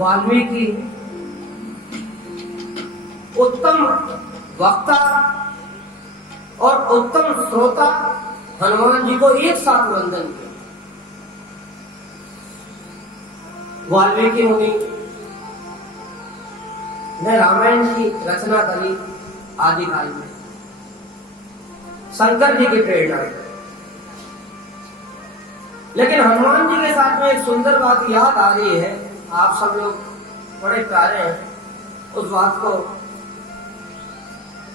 वाल्मीकि उत्तम वक्ता और उत्तम श्रोता हनुमान जी को एक साथ वंदन किया। वाल्मीकि मुनि ने रामायण की रचना करी आदिकाल में शंकर जी की प्रेरणा से। लेकिन हनुमान जी के साथ में एक सुंदर बात याद आ रही है, आप सब लोग बड़े प्यारे हैं उस बात को,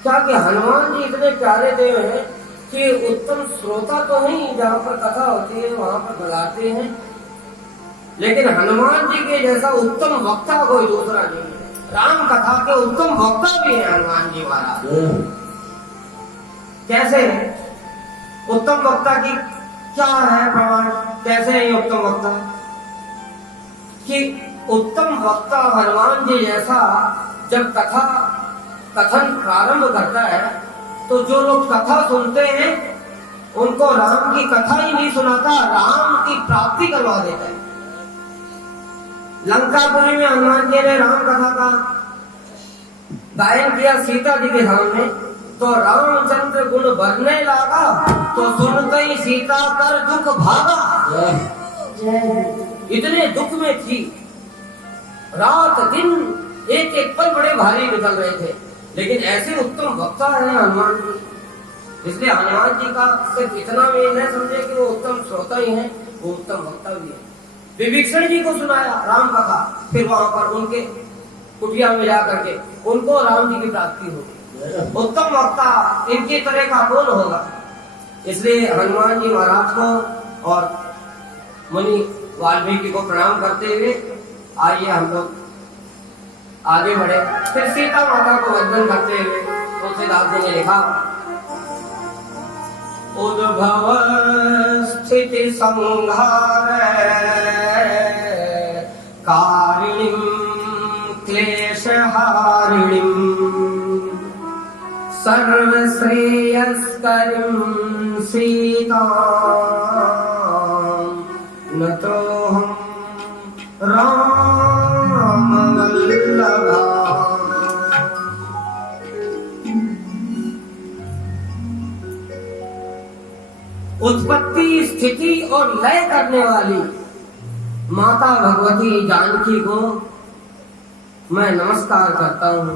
क्या कि हनुमान जी इतने प्यारे देव हैं कि उत्तम श्रोता तो नहीं, जहाँ पर कथा होती है वहां पर बुलाते हैं, लेकिन हनुमान जी के जैसा उत्तम वक्ता कोई दूसरा नहीं है। राम कथा के उत्तम वक्ता भी है हनुमान जी महाराज। कैसे उत्तम वक्ता की क्या है प्रमाण, कैसे है ये उत्तम वक्ता? कि उत्तम वक्ता हनुमान जी जैसा जब कथा कथन प्रारंभ करता है तो जो लोग कथा सुनते हैं उनको राम की कथा ही नहीं सुनाता, राम की प्राप्ति करवा देता है। लंकापुरी में हनुमान जी ने राम कथा का गायन किया सीता जी के सामने, तो रामचंद्र गुण बरने लगा, तो सुनते ही सीता कर दुख भागा। इतने दुख में थी, रात दिन एक एक पल बड़े भारी निकल रहे थे, लेकिन ऐसे उत्तम वक्ता है हनुमान जी। इसलिए हनुमान जी का सिर्फ इतना भी न समझे कि वो उत्तम श्रोता ही है, वो उत्तम वक्ता भी है। विभीषण जी को सुनाया राम कथा, फिर वहां पर उनके कुटिया में जाकर के उनको राम जी की प्राप्ति होगी। उत्तम वक्ता इनकी तरह का कौन होगा? इसलिए हनुमान जी महाराज को और मुनि वाल्मीकि को प्रणाम करते हुए आइए हम लोग आगे बढ़े। फिर सीता माता को वंदन करते हुए तुलसीदास जी ने लिखा, उद्भव स्थिति संहार कारिणीं क्लेश हारिणीं सर्व श्रेयस्करीं सीतां नतोऽहं राम वल्लभा। उत्पत्ति स्थिति और लय करने वाली माता भगवती जानकी को मैं नमस्कार करता हूँ,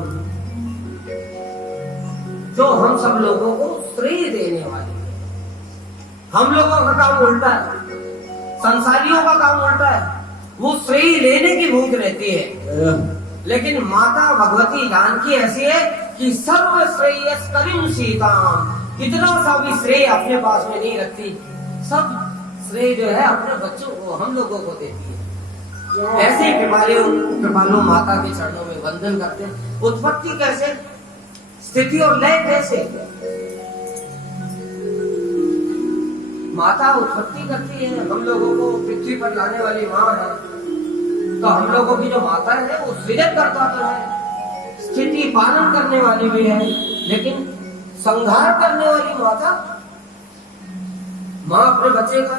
जो हम सब लोगों को श्रेय देने वाली है। हम लोगों का काम उल्टा है, संसारियों का काम उल्टा है, वो श्रेय लेने की भूख रहती है, लेकिन माता भगवती जानकी ऐसी है कि सर्व श्रेयस्करीं सीतां, इतना सा भी श्रेय अपने पास में नहीं रखती, सब श्रेय जो है अपने बच्चों को, हम लोगों को देती है। ऐसे कृपालु माता के चरणों में वंदन करते हैं। उत्पत्ति कैसे, स्थिति और लय कैसे? माता उत्पत्ति करती है, हम लोगों को पृथ्वी पर लाने वाली माँ है। तो हम लोगों की जो माता है वो सृजन करता तो है, स्थिति पालन करने वाली भी है, लेकिन संहार करने वाली माता, माँ अपने बच्चे का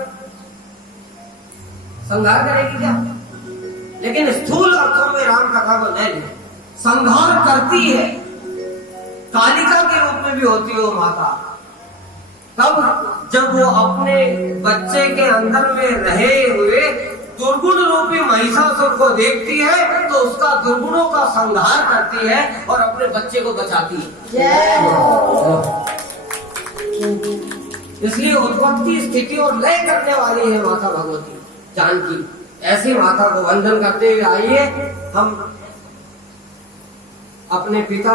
संहार करेगी क्या? लेकिन स्थूल अर्थों में राम कथा को नहीं ले, संहार करती है, कालिका के रूप में भी होती है वो माता। तब जब वो अपने बच्चे के अंदर में रहे हुए दुर्गुण रूपी महिषासुर को देखती है तो उसका दुर्गुणों का संहार करती है और अपने बच्चे को बचाती है। इसलिए उत्पत्ति, स्थिति और लय करने वाली है माता भगवती जानकी। ऐसी माता को वंदन करते हुए आइए हम अपने पिता,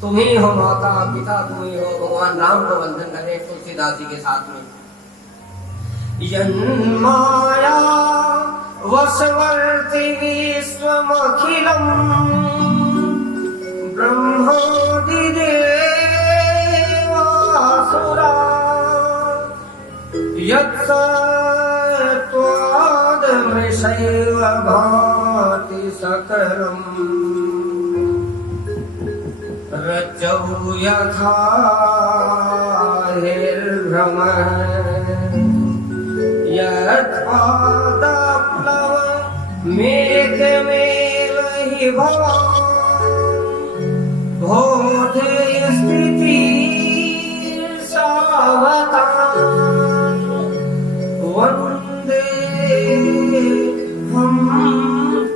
तुम ही हो माता, पिता तुम ही हो, भगवान राम को वंदन करें तुलसीदास जी के साथ में। यन्माया वशवर्ति विश्वमखिलम् ब्रह्मादिदेवासुरा यत्सत्त्वादमृषैव भाति सकलम् रज्जौ यथा हिर्भ्रमः यत्पादप्लव मेघमेव हि भवान् बोधे स्थितिर्सावतान् वन्दे हम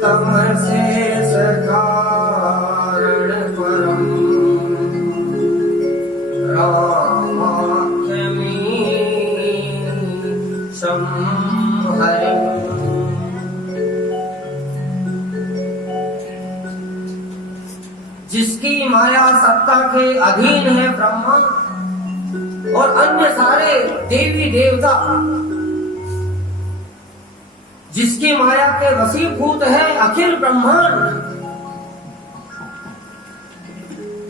तमशेष कारणपरम् रामाख्यमीशं हरिम्। जिसकी माया सत्ता के अधीन है ब्रह्मा और अन्य सारे देवी देवता, जिसकी माया के वशीभूत है अखिल ब्रह्मांड,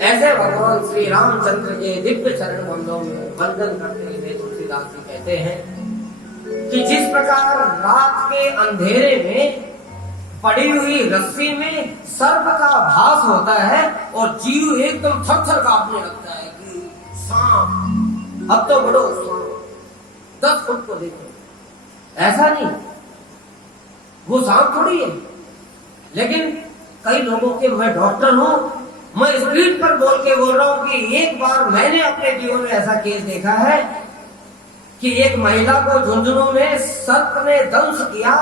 ऐसे भगवान श्री रामचंद्र के दिव्य चरण कमलों में वंदन करते हुए तुलसीदास जी कहते हैं कि जिस प्रकार रात के अंधेरे में पड़ी हुई रस्सी में सर्प का भास होता है और जीव एकदम थर-थर कांपने लगता है कि सांप, अब तो बड़ो सांप 10 फुट को देखो, ऐसा नहीं, वो सांप थोड़ी है। लेकिन कई लोगों के, मैं डॉक्टर हूं, मैं स्पीड पर बोल के बोल रहा हूं कि एक बार मैंने अपने जीवन में ऐसा केस देखा है कि एक महिला को झुंझुनू में सर्प ने दंश किया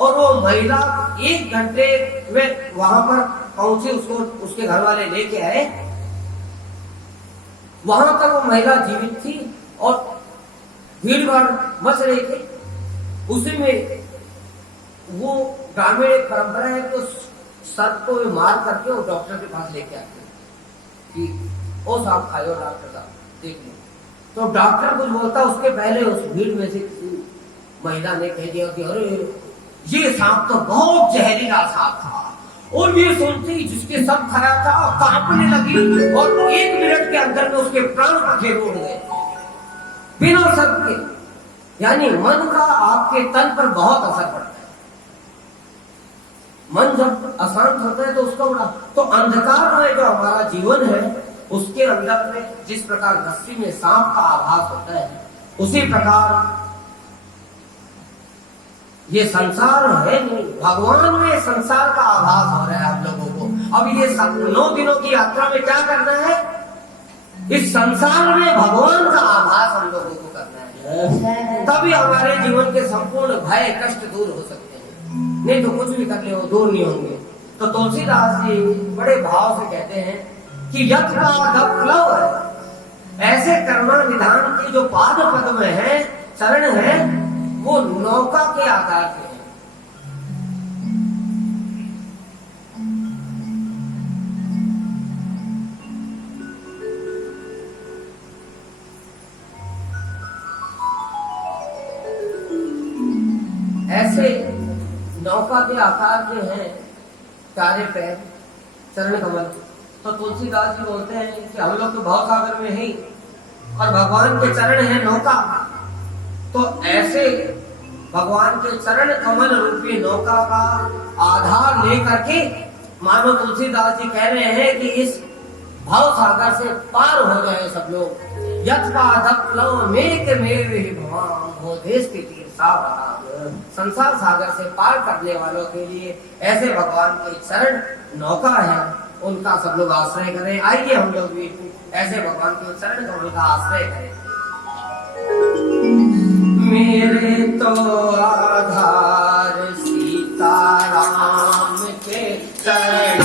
और वो महिला 1 घंटे में वहां पर पहुंची, उसको उसके घर वाले लेके आए, वहां तक वो महिला जीवित थी और भीड़ भाड़ मच रही थी। उसी में वो ग्रामीण एक परंपरा है कि सर्प को मार करके वो डॉक्टर के पास लेके आते कि ओ साहब खाओ, डॉक्टर साहब देख लो। तो डॉक्टर कुछ बोलता, उसके पहले उस भीड़ में से किसी महिला ने कह दिया कि अरे ये सांप तो बहुत जहरीला सांप था, और ये सुनते ही जिसके सब खाया था कांपने लगी और 1 मिनट के अंदर में उसके प्राण पखेरु उड़ गए बिना सर्प के। यानी मन का आपके तन पर बहुत असर पड़ता है। मन जब अशांत होता है तो उसका उड़ा, तो अंधकार में जो हमारा जीवन है उसके अंदर में जिस प्रकार रस्सी में सांप का आभास होता है, उसी प्रकार ये संसार है नहीं, भगवान में संसार का आभास हो रहा है आप लोगों को। अब ये 9 दिनों की यात्रा में क्या करना है? इस संसार में भगवान का आभास हम लोगों को करना है, तभी हमारे जीवन के संपूर्ण भय कष्ट दूर हो सकते हैं। नहीं तो कुछ भी कर ले वो दूर नहीं होंगे। तो तुलसीदास जी बड़े भाव से कहते हैं कि यत्पादप्लव, ऐसे कर्मा विधान के जो पाद पद्म है, चरण है, वो नौका के आकार के हैं। ऐसे नौका के आकार के हैं चारे पैर, चरण कमल। तो तुलसीदास जी बोलते हैं कि हम लोग तो भाव सागर में ही, और भगवान के चरण है नौका। तो ऐसे भगवान के चरण कमल रूपी नौका का आधार लेकर के मानो तुलसीदास जी कह रहे हैं कि इस भाव सागर से पार हो गए सब लोग। हो देश के तीर संसार सागर से पार करने वालों के लिए ऐसे भगवान के चरण नौका है, उनका सब लोग आश्रय करें। आइए हम लोग भी ऐसे भगवान के चरण कमल का आश्रय करें। मेरे तो आधार सीताराम के चरण,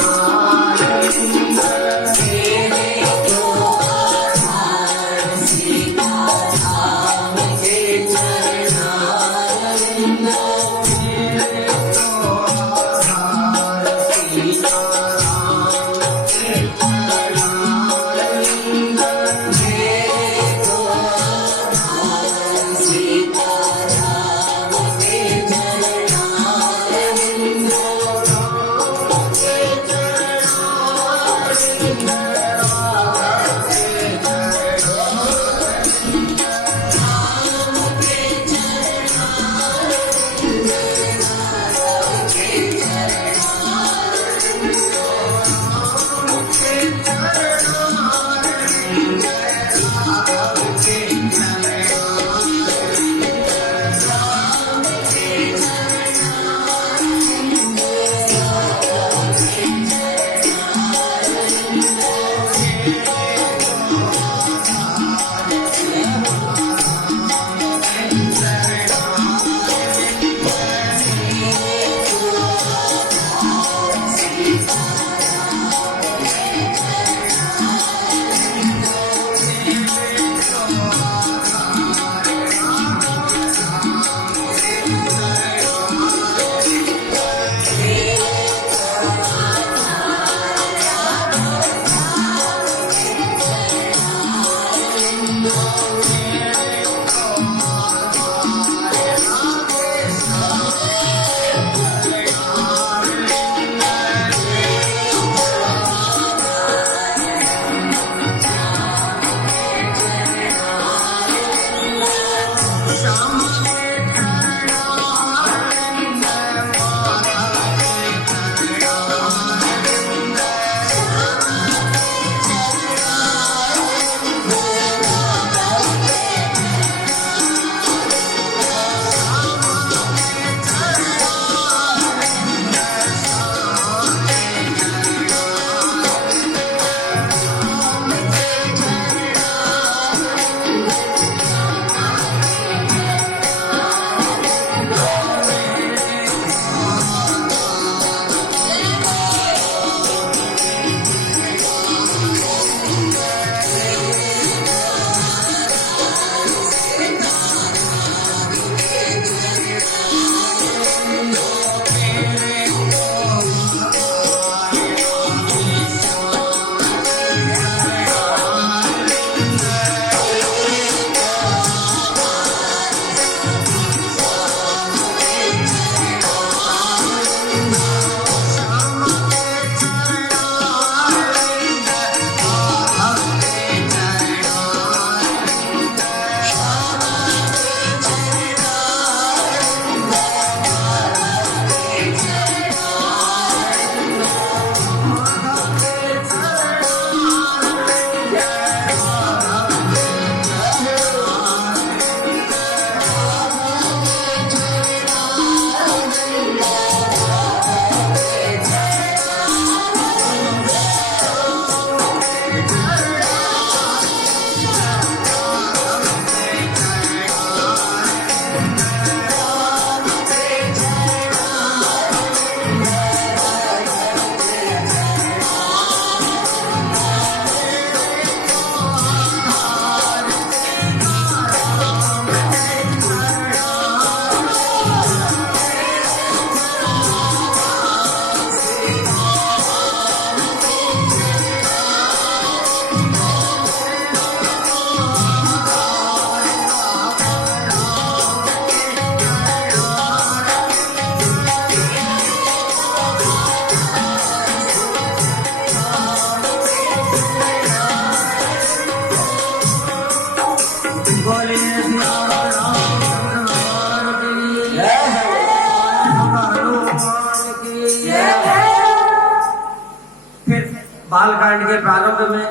बालकांड के प्रारंभ में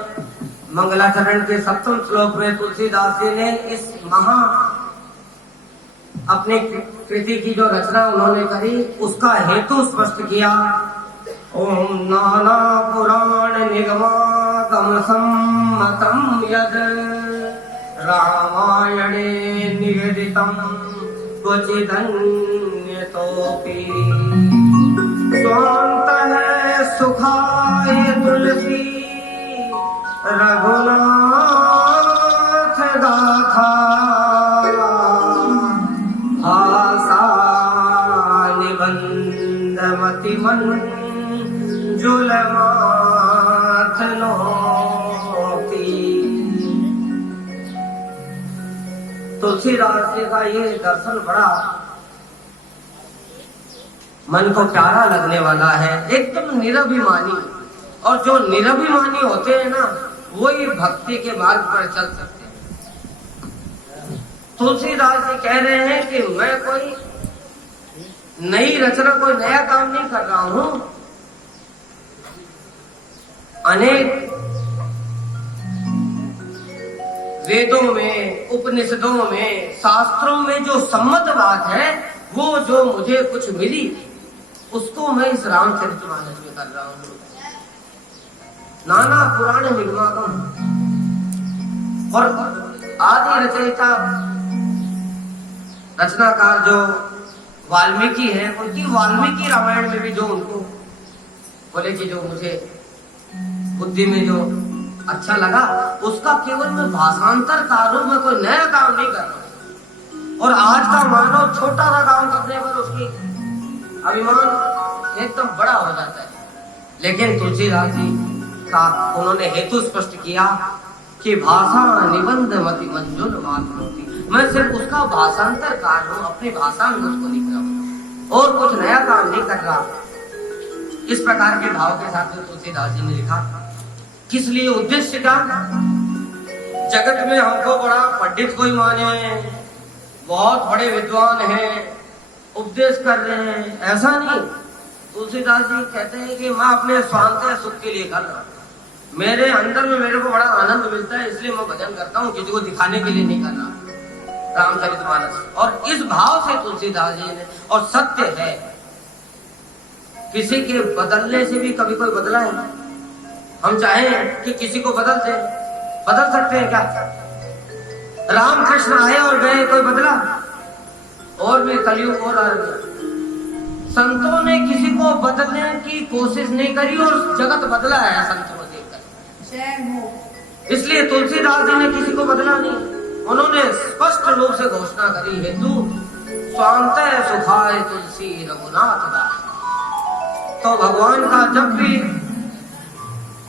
मंगलाचरण के 7वें श्लोक में तुलसीदास जी ने इस महा अपनी कृति की जो रचना उन्होंने करी उसका हेतु स्पष्ट किया। ओम नाना पुराण निगमागम सम्मतम यद रामायणे निवेदितम क्वचिदन्यतोऽपि स्वान्तः सुखाय तुलसी रघुनाथ गाथा भाषा निबंध मति मंजुल तुलसीदास जी का ये दर्शन बड़ा मन को प्यारा लगने वाला है, एकदम निरभिमानी। और जो निरभिमानी होते हैं ना वही भक्ति के मार्ग पर चल सकते हैं। तुलसीदास जी कह रहे हैं कि मैं कोई नई रचना, कोई नया काम नहीं कर रहा हूं। अनेक वेदों में, उपनिषदों में, शास्त्रों में जो सम्मत बात है वो जो मुझे कुछ मिली उसको मैं इस रामचरितमानस में कर रहा हूं। नाना पुराण निगमागम और आदि रचयिता रचनाकार जो वाल्मीकि है उनकी वाल्मीकि रामायण में भी जो उनको बोले कि जो मुझे बुद्धि में जो अच्छा लगा उसका केवल मैं भाषांतरकार हूं, मैं कोई नया काम नहीं कर रहा। और आज का मानव छोटा सा काम करने पर उसकी अभिमान एकदम बड़ा हो जाता है। लेकिन तुलसीदास जी का उन्होंने हेतु स्पष्ट किया कि भाषा निबंध मति मंजुल मात्र होती, मैं सिर्फ उसका भाषांतरकार हूं, अपनी भाषा में उसको लिख रहा हूं और कुछ नया काम नहीं कर रहा। इस प्रकार के भाव के साथ तुलसीदास जी ने लिखा। किस लिए? उद्देश्य का जगत में हमको बड़ा पंडित कोई माने, बहुत बड़े विद्वान हैं, उपदेश कर रहे हैं, ऐसा नहीं। तुलसीदास जी कहते हैं कि मैं अपने स्वांत सुख के लिए कर रहा हूं, मेरे अंदर में मेरे को बड़ा आनंद मिलता है इसलिए मैं भजन करता हूँ, किसी को दिखाने के लिए नहीं कर रहा। रामचरितमानस और इस भाव से तुलसीदास जी ने, और सत्य है किसी के बदलने से भी कभी कोई बदला है? हम चाहें कि किसी को बदल सकते हैं क्या? रामकृष्ण आए और गए, कोई बदला? और भी कलयुग और आ गया। संतों ने किसी को बदलने की कोशिश नहीं करी और जगत बदला है संतों को देखकर। इसलिए तुलसीदास जी ने किसी को बदला नहीं, उन्होंने स्पष्ट रूप से घोषणा करी है, तू स्वांत सुखाय तुलसी रघुनाथ दास। तो भगवान का जब भी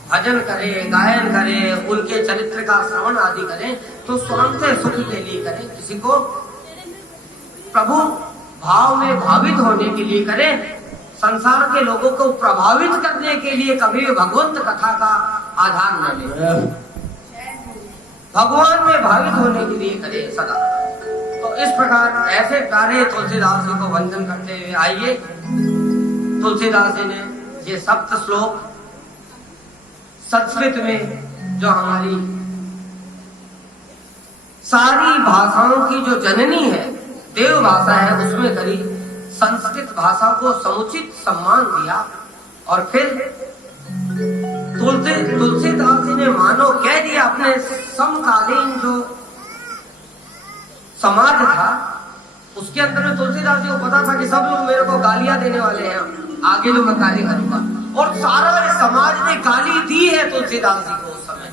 भजन करे, गायन करे, उनके चरित्र का श्रवण आदि करें तो स्वांत सुख के लिए करें, किसी को प्रभु भाव में भावित होने के लिए करें, संसार के लोगों को प्रभावित करने के लिए कभी भी भगवंत कथा का आधार न ले, भगवान में भावित होने के लिए करे सदा। तो इस प्रकार ऐसे कार्य तुलसीदास जी को वंदन करते हुए आइए तुलसीदास जी ने ये 7 श्लोक संस्कृत में, जो हमारी सारी भाषाओं की जो जननी है, देव भाषा है, उसमें करी संस्कृत भाषा को समुचित सम्मान दिया। और फिर तुलसीदास जी ने मानो कह दिया अपने समकालीन जो समाज था उसके अंदर में तुलसीदास जी को पता था कि सब लोग मेरे को गालियां देने वाले हैं, आगे जो मैं कार्य करूंगा। और सारा समाज ने गाली दी है तुलसीदास जी को। उस समय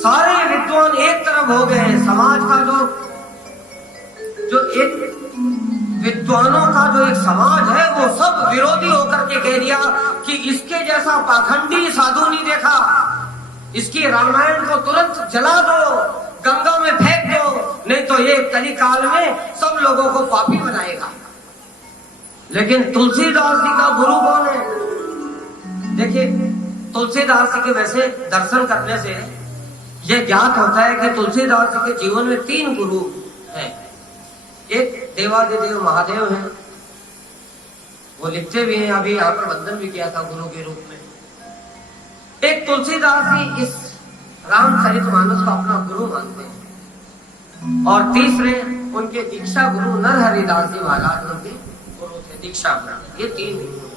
सारे विद्वान एक तरफ हो गए, समाज का जो एक विद्वानों का जो एक समाज है वो सब विरोधी होकर के कह दिया कि इसके जैसा पाखंडी साधु नहीं देखा, इसकी रामायण को तुरंत जला दो, गंगा में फेंक दो, नहीं तो ये कलिकाल में सब लोगों को पापी बनाएगा। लेकिन तुलसीदास जी का गुरु कौन है? देखिए तुलसीदास जी के वैसे दर्शन करने से यह ज्ञात होता है कि तुलसीदास जी के जीवन में 3 गुरु हैं। एक देवादिदेव महादेव हैं, वो लिखते भी हैं, अभी यहाँ पर वंदन भी किया था गुरु के रूप में। एक तुलसीदास जी इस रामचरितमानस को अपना गुरु मानते हैं, और तीसरे उनके दीक्षा गुरु नरहरिदास जी महाराज उनके गुरु थे, दीक्षा गुरु। ये 3 गुरु।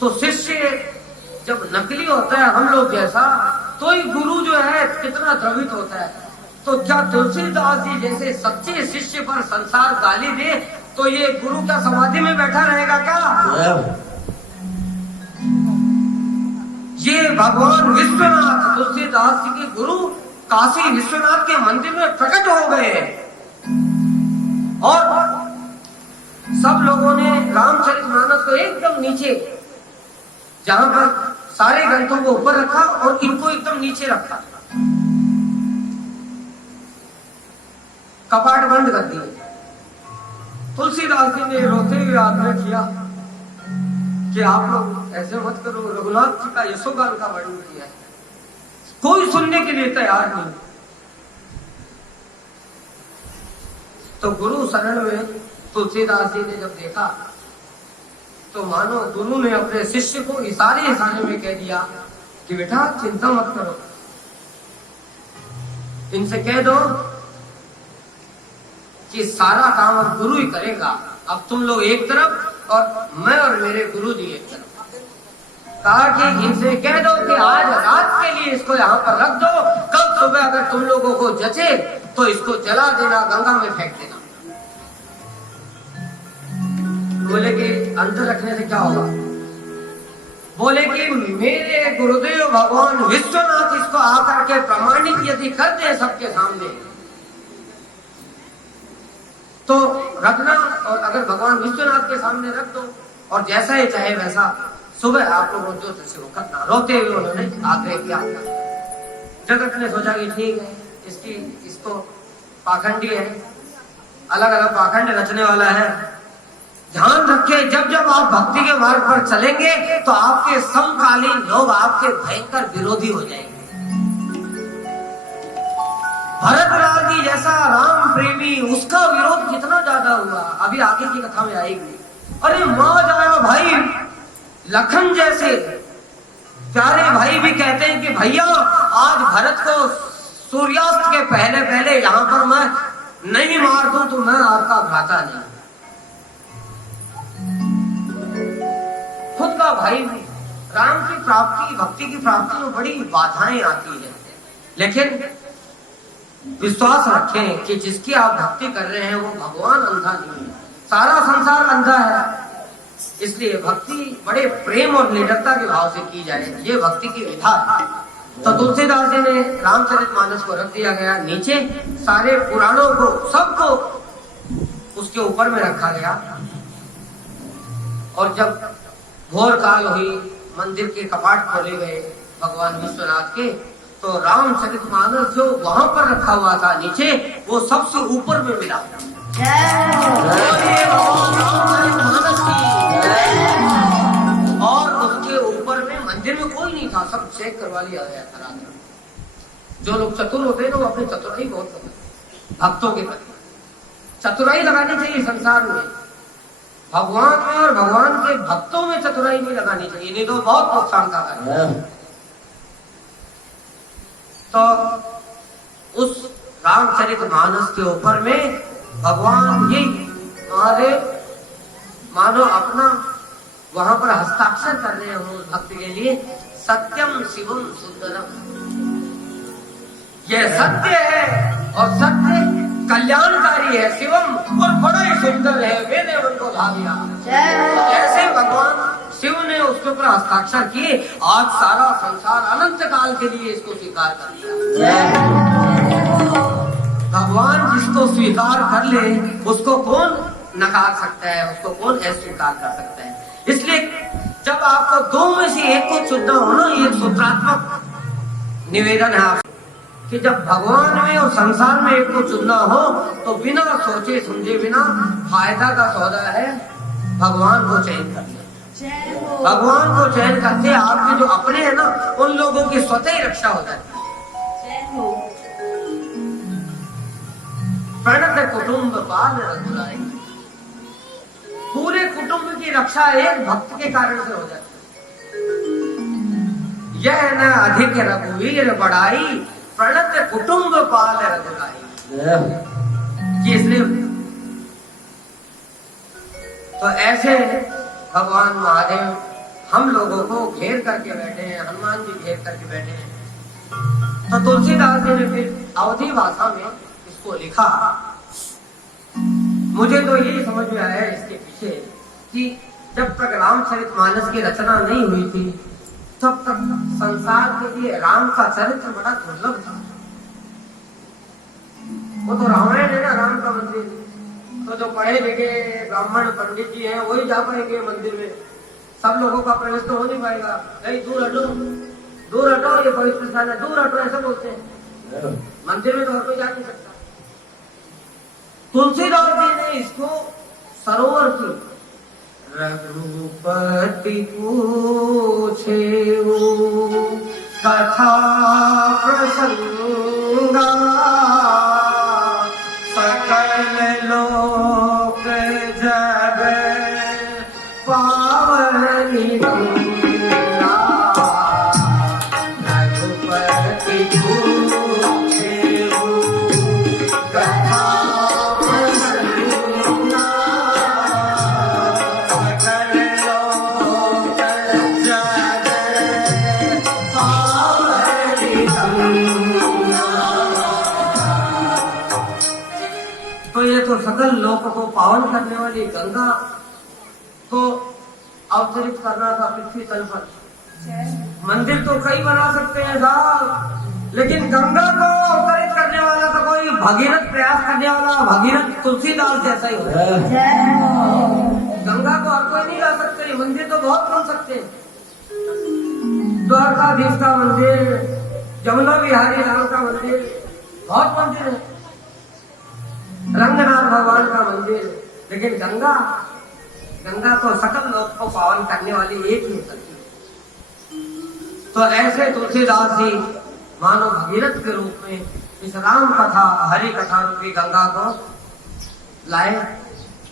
तो शिष्य जब नकली होता है हम लोग जैसा, तो ही गुरु जो है कितना द्रवित होता है। तो क्या तुलसीदास जी जैसे सच्चे शिष्य पर संसार गाली दे तो ये गुरु क्या समाधि में बैठा रहेगा क्या? ये भगवान विश्वनाथ तुलसीदास जी के गुरु काशी विश्वनाथ के मंदिर में प्रकट हो गए, और सब लोगों ने रामचरितमानस को एकदम नीचे, जहां पर सारे ग्रंथों को ऊपर रखा और इनको एकदम नीचे रखा, कपाट बंद कर दिए। तुलसीदास जी ने रोते हुए आग्रह किया कि आप लोग ऐसे मत करो, रघुनाथ जी का यशोगान का वर्णन किया है, कोई सुनने के लिए तैयार नहीं। तो गुरु शरण में तुलसीदास जी ने जब देखा तो मानो गुरु ने अपने शिष्य को इशारे में कह दिया कि बेटा चिंता मत करो, इनसे कह दो कि सारा काम अब गुरु ही करेगा, अब तुम लोग एक तरफ और मैं और मेरे गुरु जी एक तरफ। कहा कि इनसे कह दो कि आज रात के लिए इसको यहाँ पर रख दो, कल सुबह अगर तुम लोगों को जचे तो इसको जला देना, गंगा में फेंक देना। बोले कि अंदर रखने से क्या होगा? बोले कि मेरे गुरुदेव भगवान विश्वनाथ इसको आकर के प्रमाणित यदि कर दे सबके सामने तो रखना, और अगर भगवान विश्वनाथ के सामने रख दो और जैसा ही चाहे वैसा सुबह आप लोगों जो से करना। रोते हुए उन्होंने आग्रह किया। जगत ने सोचा कि ठीक है, इसको पाखंडी है, अलग अलग पाखंड रचने वाला है। ध्यान रखे, जब जब आप भक्ति के मार्ग पर चलेंगे तो आपके समकालीन लोग आपके भयंकर विरोधी हो जाएंगे। भरतलाल जी जैसा राम प्रेमी, उसका विरोध कितना ज्यादा हुआ, अभी आगे की कथा में आएगी। अरे मां जाया भाई लखन जैसे प्यारे भाई भी कहते हैं कि भैया आज भरत को सूर्यास्त के पहले पहले यहाँ पर मैं नहीं मार दूं तो मैं आपका भ्राता नहीं। खुद का भाई भी। राम की प्राप्ति, भक्ति की प्राप्ति में बड़ी बाधाएं आती है, लेकिन विश्वास रखें कि जिसकी आप भक्ति कर रहे हैं वो भगवान अंधा नहीं है, सारा संसार अंधा है। इसलिए भक्ति बड़े प्रेम और निडरता के भाव से की जाए, ये भक्ति की विधा है। तो तुलसीदास जी ने रामचरितमानस को रख दिया गया नीचे, सारे पुराणों को सबको उसके ऊपर में रखा गया। और जब घोर काल हुई, मंदिर के कपाट खोले गए भगवान विश्वनाथ के, तो रामचरितमानस जो वहां पर रखा हुआ था नीचे, वो सबसे ऊपर में मिला। और उसके ऊपर में मंदिर में कोई नहीं था, सब चेक करवा लिया गया था रात। जो लोग चतुर होते हैं ना वो अपनी चतुराई बहुत करते हैं, भक्तों के प्रति चतुराई लगानी चाहिए संसार में, भगवान में और भगवान के भक्तों में चतुराई नहीं लगानी चाहिए, नहीं तो बहुत नुकसानदायक है। तो उस रामचरितमानस के ऊपर में भगवान ये हमारे मानो अपना वहां पर हस्ताक्षर कर रहे हैं उस भक्त के लिए, सत्यम शिवम सुंदरम, यह सत्य है और सत्य कल्याणकारी है, शिवम और बड़ा ही सुंदर है, मैंने उनको ला दिया। ऐसे भगवान शिव ने उसके ऊपर हस्ताक्षर किए, आज सारा संसार अनंत काल के लिए इसको स्वीकार कर लिया। भगवान जिसको स्वीकार कर ले उसको कौन नकार सकता है, उसको कौन अस्वीकार कर सकता है। इसलिए जब आपको दो में से एक को चुनना हो ना, ये सूत्रात्मक निवेदन है आप कि जब भगवान में और संसार में एक को चुनना हो तो बिना सोचे समझे, बिना फायदा का सौदा है भगवान को चयन करना। भगवान को चयन करते आपके जो अपने हैं ना, उन लोगों की स्वतः ही रक्षा हो जाती है। प्रणत कुटुंब बाल रघुराई, पूरे कुटुंब की रक्षा एक भक्त के कारण से हो जाती है। यह न अधिक रघुवीर बढ़ाई, प्रणत कुटुंब पाल रघुराई। ये इसलिए तो ऐसे भगवान महादेव हम लोगों को घेर करके बैठे हैं, हनुमान जी घेर करके बैठे हैं। तो तुलसीदास जी ने फिर अवधी भाषा में इसको लिखा। मुझे तो यही समझ में आया इसके पीछे कि जब तक रामचरितमानस की रचना नहीं हुई थी तब तक संसार के लिए राम का चरित्र बड़ा दुर्लभ था। वो तो रामायण है ना, राम का मंदिर, तो जो पढ़े लिखे ब्राह्मण पंडित जी हैं वही जा पाएंगे मंदिर में। सब लोगों का प्रवेश तो हो नहीं पाएगा। कहीं दूर हटो, ये पवित्र स्थान है, दूर हटो ऐसा बोलते हैं। मंदिर में तो हर कोई जा नहीं सकता। तुलसीदास जी ने इसको सरोवर की रघुपति पूछे कथा प्रसंगा, सकल लोक जग पावनी गंगा, रघुपति पूछे कथा प्रसंगा, सकल लोक जग पावनी गंगा। तो ये तो सकल लोक को पावन करने वाली गंगा को अवतरित करना था पृथ्वी तल पर। मंदिर तो कई बना सकते हैं साहब, लेकिन गंगा को अवतरित करने वाला तो कोई भगीरथ प्रयास करने वाला भगीरथ तुलसीदास जैसा ही होगा। गंगा को हर कोई नहीं ला सकते। मंदिर तो बहुत बन सकते हैं। द्वारकाधीश का मंदिर, जमुना बिहारी राम का मंदिर, बहुत मंदिर है, रंगनाथ भगवान का मंदिर, लेकिन गंगा तो सकल लोक को पावन करने वाली एक ही शक्ति है। तो ऐसे तुलसीदास जी मानो भगीरथ के रूप में इस राम कथा हरि कथा रूपी गंगा को लाए।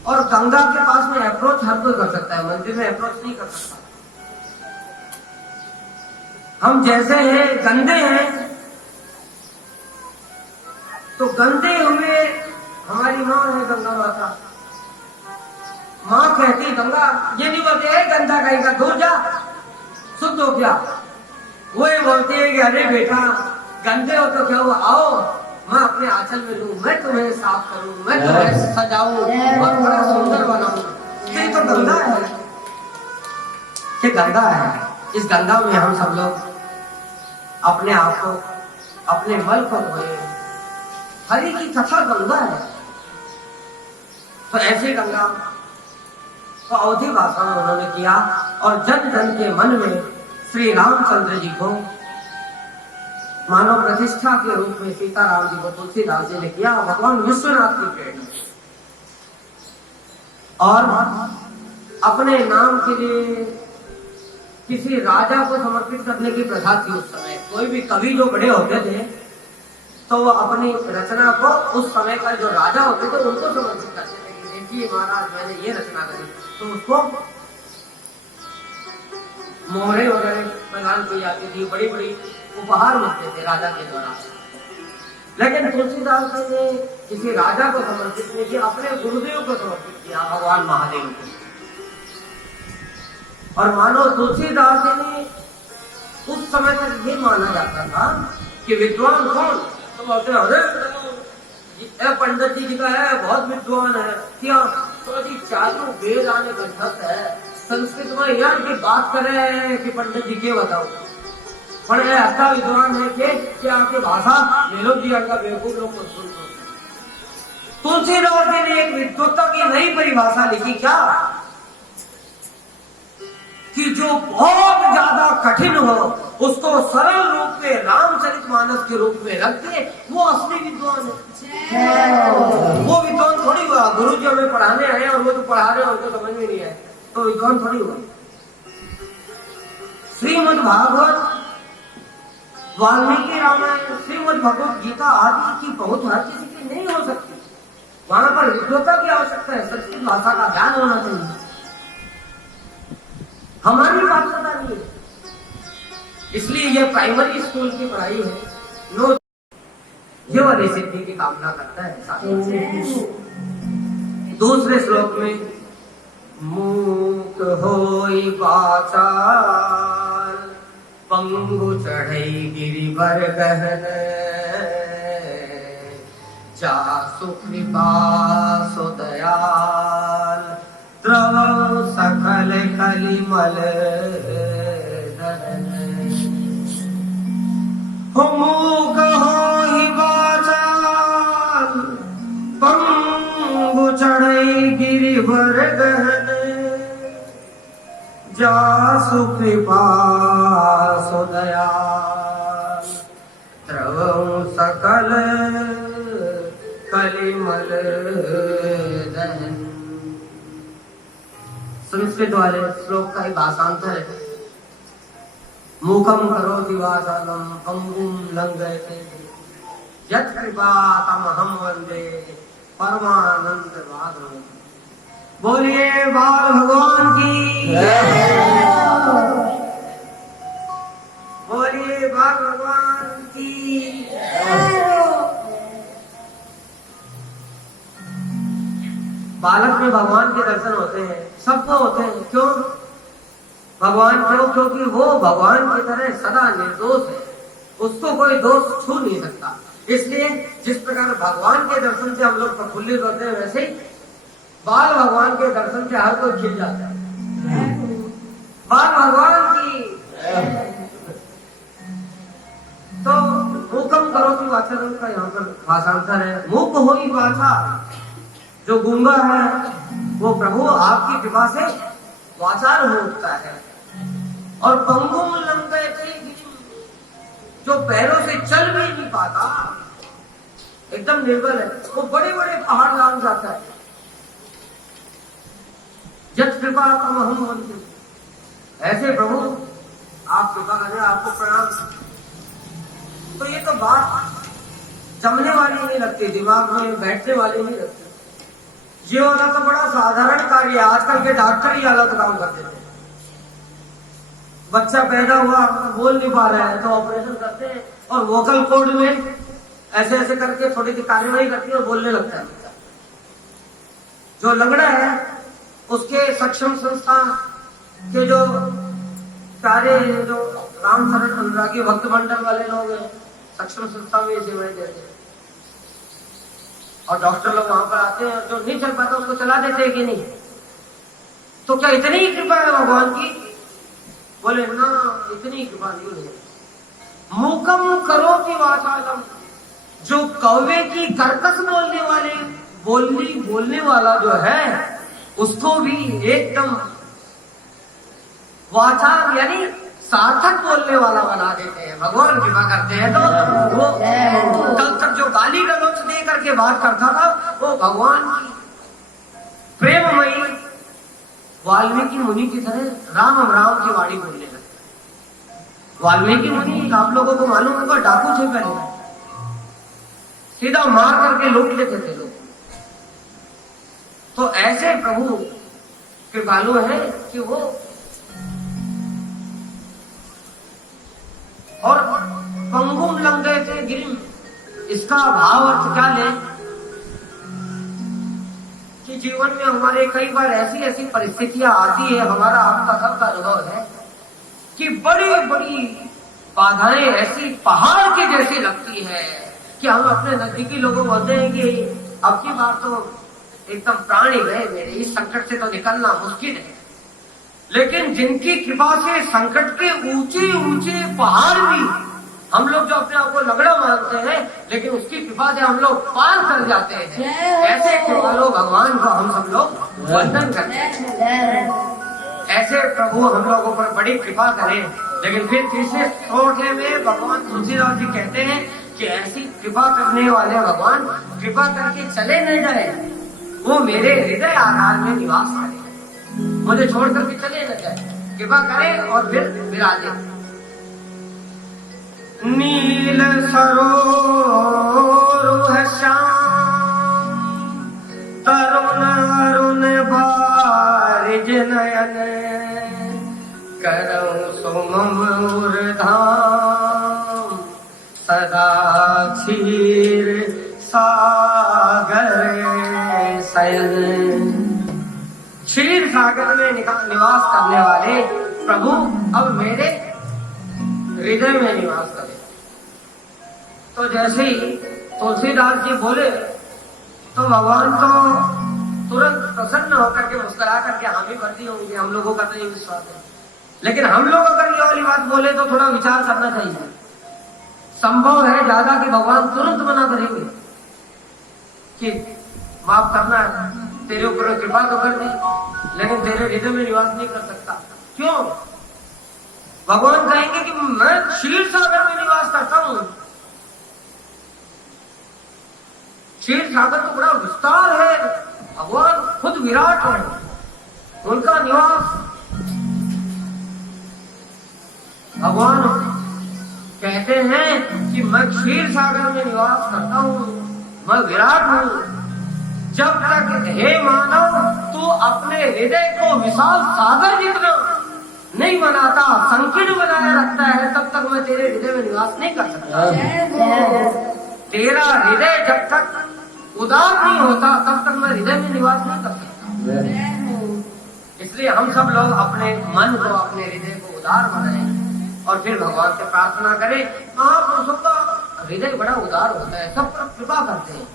और गंगा के पास में अप्रोच हर कोई कर सकता है, मंदिर में अप्रोच नहीं कर सकता। हम जैसे हैं गंदे हैं, तो गंदे हुए हमारी माँ है गंगा माता। माँ कहती गंगा, ये नहीं बोलते है गंदा कहीं का दूर जा, शुद्ध हो क्या। वो ये बोलती है कि अरे बेटा गंदे हो तो क्या हुआ, आओ मैं अपने आंचल में लूं, मैं तुम्हें साफ करूं, मैं तुम्हें सजाऊं और बड़ा सुंदर बनाऊं। ये तो गंगा है, ये गंगा है। इस गंगा में हम सब लोग अपने आप को, अपने मल को धोए। हरि की कथा गंगा है। तो ऐसी गंगा को अवधी भाषा में उन्होंने किया और जन जन के मन में श्री रामचंद्र जी को मानव प्रतिष्ठा के रूप में सीताराम जी को तुलसीदास जी ने किया। भगवान विश्वनाथ की प्रेरणा और अपने नाम के लिए किसी राजा को समर्पित करने की प्रथा थी उस समय। कोई भी कवि जो बड़े होते थे तो वो अपनी रचना को उस समय का जो राजा होते थे उनको समर्पित करते थे कि देखिए महाराज मैंने ये रचना करी, तो उसको मोहरे वगैरह प्रदान की जाती थी, बड़ी बड़ी उपहार मिलते थे राजा के द्वारा। लेकिन तुलसीदास जी ने किसी राजा को समर्पित नहीं किया, अपने गुरुदेव को समर्पित किया, भगवान महादेव को। और मानो तुलसीदास जी ने उस समय तक ये माना जाता था कि विद्वान कौन, तो बोलते अरे पंडित जी का है, बहुत विद्वान है क्या, तो जी चालू वेद आने कंठस्थ है, संस्कृत में यहाँ की बात कर रहे हैं कि पंडित जी के बताओ, पर ऐसा विद्वान है कि आपकी भाषा ले लो जी, आपका बेवकूफ लोग को सुन लो। तुलसीदास जी ने एक विद्वत्ता की नई परिभाषा लिखी क्या, कि जो बहुत ज्यादा कठिन हो उसको सरल रूप में रामचरितमानस के रूप में रख दे, वो असली विद्वान है। वो विद्वान थोड़ी हुआ, गुरु जी हमें पढ़ाने आए और वो तो पढ़ा रहे हैं, उनको समझ में नहीं आए, तो विद्वान थोड़ी हुआ। श्रीमद् भागवत, वाल्मीकि रामायण, श्रीमद् भगवत गीता आदि की पहुंच हर किसी की नहीं हो सकती। वहां पर विद्वता की आवश्यकता है, संस्कृत भाषा का ज्ञान होना चाहिए। हमारी पात्रता नहीं है। इसलिए यह प्राइमरी स्कूल की पढ़ाई है। नो ये वाली सिद्धि की कामना करता है साधु। दूसरे श्लोक में मूक होई वाचाल पंगु चढ़ई गिरिवर गहन जासु कृपा सो दयाल द्रव सकल कलिमल दहन। मूक होई वाचाल पंगु चढ़ई गिरिवर गहन जासु कृपा सो दयाल द्रवं सकल कलिमल दहन। संस्कृत वाले श्लोक का ही भाषांतर है। मूकम करोति वाचालं पंगुं लंघयते यत् कृपातमहं वन्दे परमानंद माधव। बोलिए बाल भगवान की, बोलिए बाल भगवान की। बालक में भगवान के दर्शन होते हैं, सबको होते हैं। क्यों भगवान? क्यों? क्योंकि वो भगवान की तरह सदा निर्दोष है, उसको कोई दोष छू नहीं सकता। इसलिए जिस प्रकार भगवान के दर्शन से हम लोग प्रफुल्लित होते हैं, वैसे ही बाल भगवान के दर्शन से हर कोई खिल जाता है। बाल भगवान की। तो मूकम करोति वाचालं का यहाँ पर भाषांतर है। मूक होई वाचा, जो गूंगा है वो प्रभु आपकी कृपा से वाचार हो उठता है। और पंगुम लंघयते गिरिम, जो पैरों से चल भी नहीं पाता, एकदम निर्बल है, वो बड़े बड़े पहाड़ लांघ जाता है। यत् कृपा हम वंदे, ऐसे प्रभु आप कृपा करें, आपको प्रणाम। तो ये तो बात जमने वाली नहीं लगती, दिमाग में बैठने वाली नहीं लगती। ये वाला तो बड़ा साधारण कार्य है। आजकल के डॉक्टर ही अलग काम करते थे। बच्चा पैदा हुआ, बोल नहीं पा रहा है, तो ऑपरेशन करते हैं और वोकल कोड में ऐसे ऐसे करके थोड़ी सी कार्यवाही करती है और बोलने लगता है बच्चा। जो लंगड़ा है उसके सक्षम संस्था के जो सारे जो रामचरण अनुरागी भक्त मंडल वाले लोग हैं, सक्षम संस्था में सेवाएं देते हैं और डॉक्टर लोग वहां पर आते हैं। जो नहीं चल पाता उसको चला देते हैं कि नहीं? तो क्या इतनी ही कृपा है भगवान की? बोले ना, इतनी कृपा नहीं है। मूकम करोति वाचालं, जो कौवे की कर्कश बोलने वाला जो है उसको भी एकदम वाचा यानी सार्थक बोलने वाला बना देते हैं। भगवान कृपा करते हैं। तो वो कल तक जो गाली गलौच दे करके बात करता था, वो भगवान की प्रेममयी वाल्मीकि मुनि की तरह राम राम की वाणी बोलने लगता। वाल्मीकि मुनि आप लोगों को मालूम होगा डाकू थे पहले, सीधा मार करके लूट लेते थे लोग। तो ऐसे प्रभु कृपालु है कि वो और पंगुम लंघयते गिरिम, इसका भाव अर्थ क्या ले कि जीवन में हमारे कई बार ऐसी ऐसी परिस्थितियां आती है, हमारा आपका सबका अनुभव है कि बड़ी बड़ी बाधाएं ऐसी पहाड़ के जैसी लगती है कि हम अपने नजदीकी लोगों को बोलते हैं कि अब की बार तो एकदम प्राण ही गए मेरे, इस संकट से तो निकलना मुश्किल है। लेकिन जिनकी कृपा से संकट के ऊंचे ऊंचे पहाड़ भी हम लोग जो अपने आप को लंगड़ा मानते हैं, लेकिन उसकी कृपा से हम लोग पार कर जाते हैं। ऐसे कृपालु भगवान को हम सब लोग वंदन करते हैं। ऐसे प्रभु हम लोगों पर बड़ी कृपा करें। लेकिन फिर तीसरे छोटे में भगवान तुलसीदास जी कहते हैं कि ऐसी कृपा करने वाले भगवान कृपा करके चले न जाए, वो मेरे हृदय आधार में निवास करे, मुझे छोड़ करके चले न जाए, कृपा करे और फिर विराजे। नील सरोरुह श्याम तरुण अरुण बारिज नयन करौ सो तुम मूर्धाम सदा क्षीर सागर शयन। क्षीर सागर में निवास करने वाले प्रभु अब मेरे हृदय में निवास करें। तो जैसे ही तुलसीदास जी बोले तो भगवान तो तुरंत प्रसन्न होकर के मुस्कुरा करके हामी भर दी होंगे। हम लोगों का तो ये विश्वास है, लेकिन हम लोग अगर ये वाली बात बोले तो थोड़ा विचार करना चाहिए। संभव है ज्यादा कि भगवान तुरंत मना करेंगे कि माफ करना, तेरे ऊपर कृपा तो कर दी, लेकिन तेरे हृदय में निवास नहीं कर सकता। क्यों? भगवान कहेंगे कि मैं क्षीर सागर में निवास करता हूं। क्षीर सागर तो बड़ा विस्तार है, भगवान खुद विराट है, उनका निवास। भगवान कहते हैं कि मैं क्षीर सागर में निवास करता हूं, मैं विराट हूं। जब तक हे मानव तू अपने हृदय को विशाल सागर जितना नहीं बनाता, संकीर्ण बनाए रखता है, तब तक मैं तेरे हृदय में निवास नहीं कर सकता। तेरा हृदय जब तक उदार नहीं होता तब तक मैं हृदय में निवास नहीं कर सकता। इसलिए हम सब लोग अपने मन को, अपने हृदय को उदार बनाएं और फिर भगवान से प्रार्थना करें। महापुरुषों का हृदय बड़ा उदार होता है, सब पर कृपा करते हैं,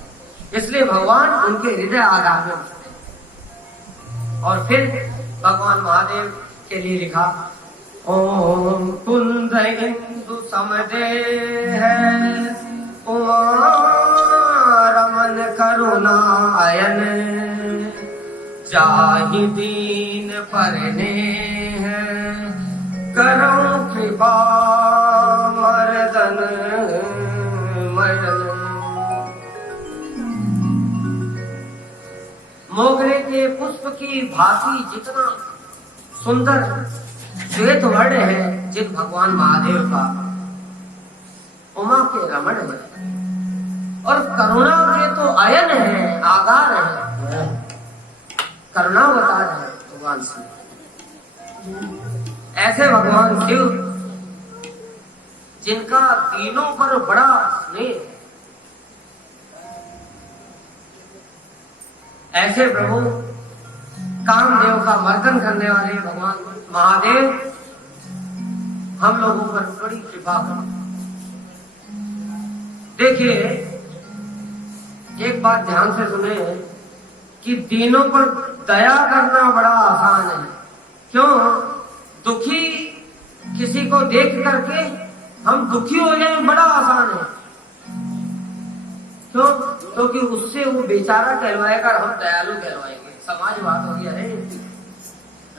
इसलिए भगवान उनके हृदय आधार में बसते हैं। और फिर भगवान महादेव के लिए लिखा, ओम कुंद इंदु समदे है रमन करुणायन जाहि दीन परने है करो कृपा मर्दन मर्दन। मोगरे के पुष्प की भांति जितना सुंदर श्वेत वर्ण है जिन भगवान महादेव का, उमा के रमण है और करुणा के तो अयन है, आगार है, करुणावतार है भगवान शिव। ऐसे भगवान शिव जिनका तीनों पर बड़ा स्नेह, ऐसे प्रभु कामदेव का मर्दन करने वाले भगवान महादेव हम लोगों पर बड़ी कृपा करें। देखिए, एक बात ध्यान से सुने कि दीनों पर दया करना बड़ा आसान है। क्यों? दुखी किसी को देख करके हम दुखी हो जाए बड़ा आसान है। क्यों? क्योंकि उससे वो बेचारा कहलवाएगा, हम दयालु कहलवाएंगे। समाज बात हो गया है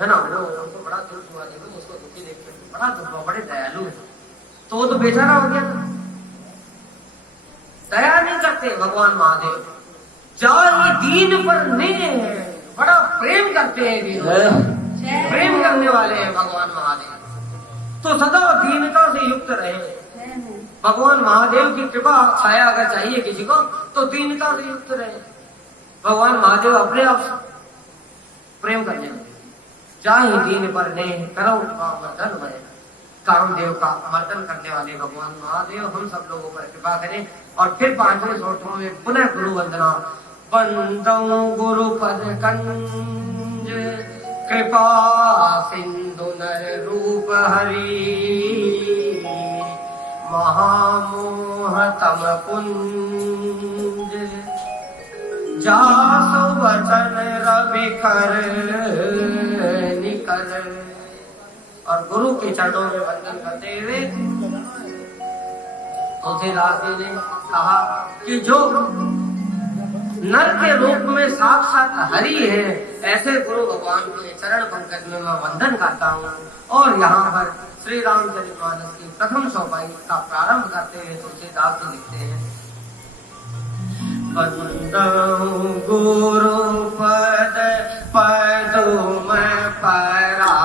ना, उनको बड़ा दुख हुआ, देखो उसको दुखी देख कर बड़ा दुख हुआ, बड़े दयालु है, तो वो तो बेचारा हो गया। दया नहीं करते भगवान महादेव, जाहि दीन पर ने बड़ा प्रेम करते हैं, दीनों प्रेम करने वाले हैं भगवान महादेव। तो सदा दीनता से युक्त रहे। भगवान महादेव की कृपा छाया अगर चाहिए किसी को तो दीनता से युक्त रहे। भगवान महादेव अपने आप प्रेम करने लगे। जाहि दीन पर ने करो मर्दन भय। कामदेव का मर्दन करने वाले भगवान महादेव हम सब लोगों पर कृपा करें। और फिर 5वें श्लोकों में पुनः गुरु वंदना। वंदौ गुरु पद कंज कृपा सिंधु नर रूप हरि महामोह तम कुंज जासु वचन रवि कर निकर। और गुरु के चरणों में वंदन करते हुए तुलसीदास जी ने कहा कि जो नर के रूप में साक्षात हरि है, ऐसे गुरु भगवान के चरण पंकज में मैं वंदन करता हूँ। और यहाँ पर श्री रामचरितमानस की प्रथम चौपाई का प्रारंभ करते हुए तुलसीदास जी लिखते हैं, वंदौ गुरु पद पदुम परागा।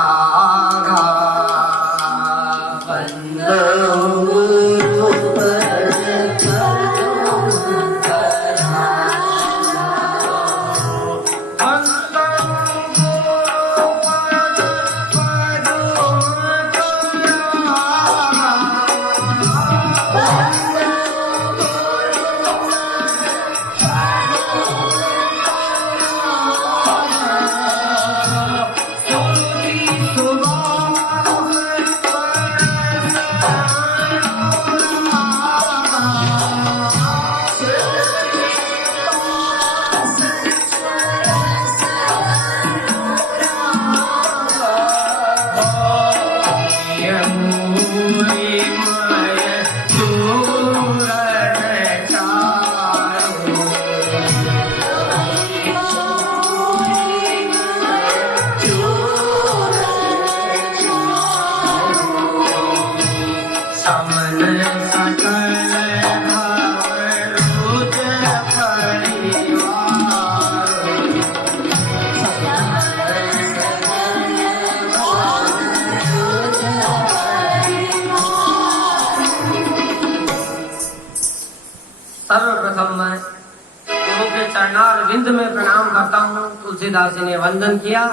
वंदौ गुरु पद पदुम परागा। वंदौ गुरु पद पदुम परागा। करता हूँ। तुलसीदास जी ने वंदन किया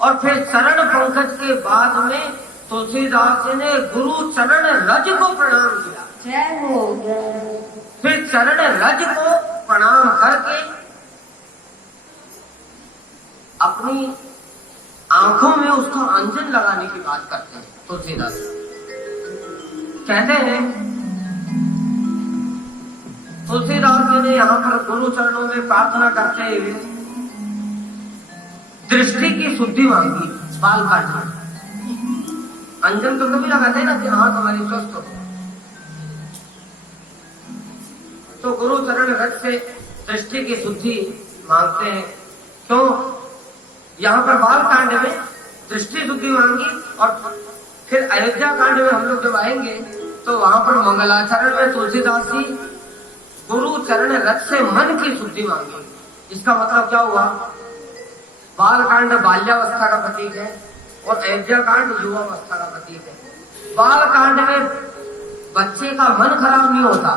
और फिर चरण पंकज के बाद में तुलसीदास जी ने गुरु चरण रज को प्रणाम किया। जय हो। फिर चरण रज को प्रणाम करके अपनी आंखों में उसको अंजन लगाने की बात करते हैं। तुलसीदास कहते हैं, तुलसीदास जी ने यहाँ पर गुरु चरणों में प्रार्थना करते हुए दृष्टि की शुद्धि मांगी। बाल काटना, अंजन तो कभी लगाते ना कि आंख हमारी स्वस्थ हो, तो गुरु चरण रज से दृष्टि की शुद्धि मांगते हैं। क्यों? यहाँ पर बाल कांड में दृष्टि शुद्धि मांगी और फिर अयोध्या कांड में हम लोग जब आएंगे तो वहां पर मंगलाचरण में तुलसीदास जी गुरु चरण रज से मन की शुद्धि मांगी। इसका मतलब क्या हुआ? बाल कांड बाल्यावस्था का प्रतीक है और अयोध्या कांड युवावस्था का प्रतीक है। बाल कांड में बच्चे का मन खराब नहीं होता,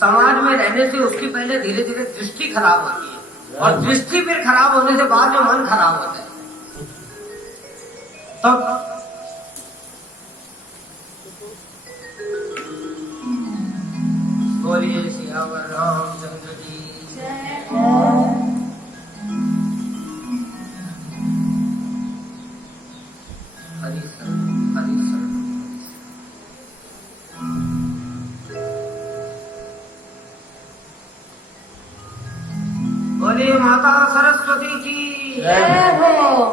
समाज में रहने से उसकी पहले धीरे धीरे दृष्टि खराब होती है और दृष्टि फिर खराब होने से बाद में मन खराब होता है। तब बोलिए सियावर रामचंद्र जी। हरि शरण, हरि शरण। बोलिए माता सरस्वती की जय हो।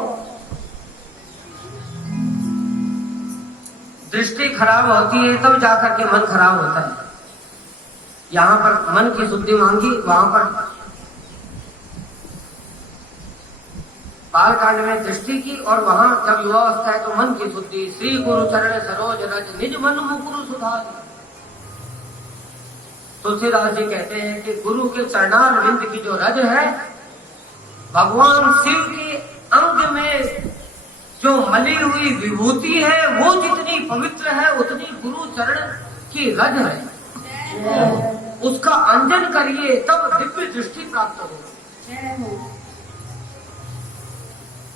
दृष्टि खराब होती है तब जाकर के मन खराब होता है। यहाँ पर मन की शुद्धि मांगी, वहां पर बाल कांड में दृष्टि की और वहां जब युवावस्था है तो मन की शुद्धि। श्री गुरु चरण सरोज रज निज मन मुकुरु सुधार। तुलसीदास जी कहते हैं कि गुरु के चरणार विंद की जो रज है, भगवान शिव के अंग में जो मली हुई विभूति है वो जितनी पवित्र है उतनी गुरु चरण की रज है। उसका अंजन करिए तब दिव्य दृष्टि प्राप्त हो।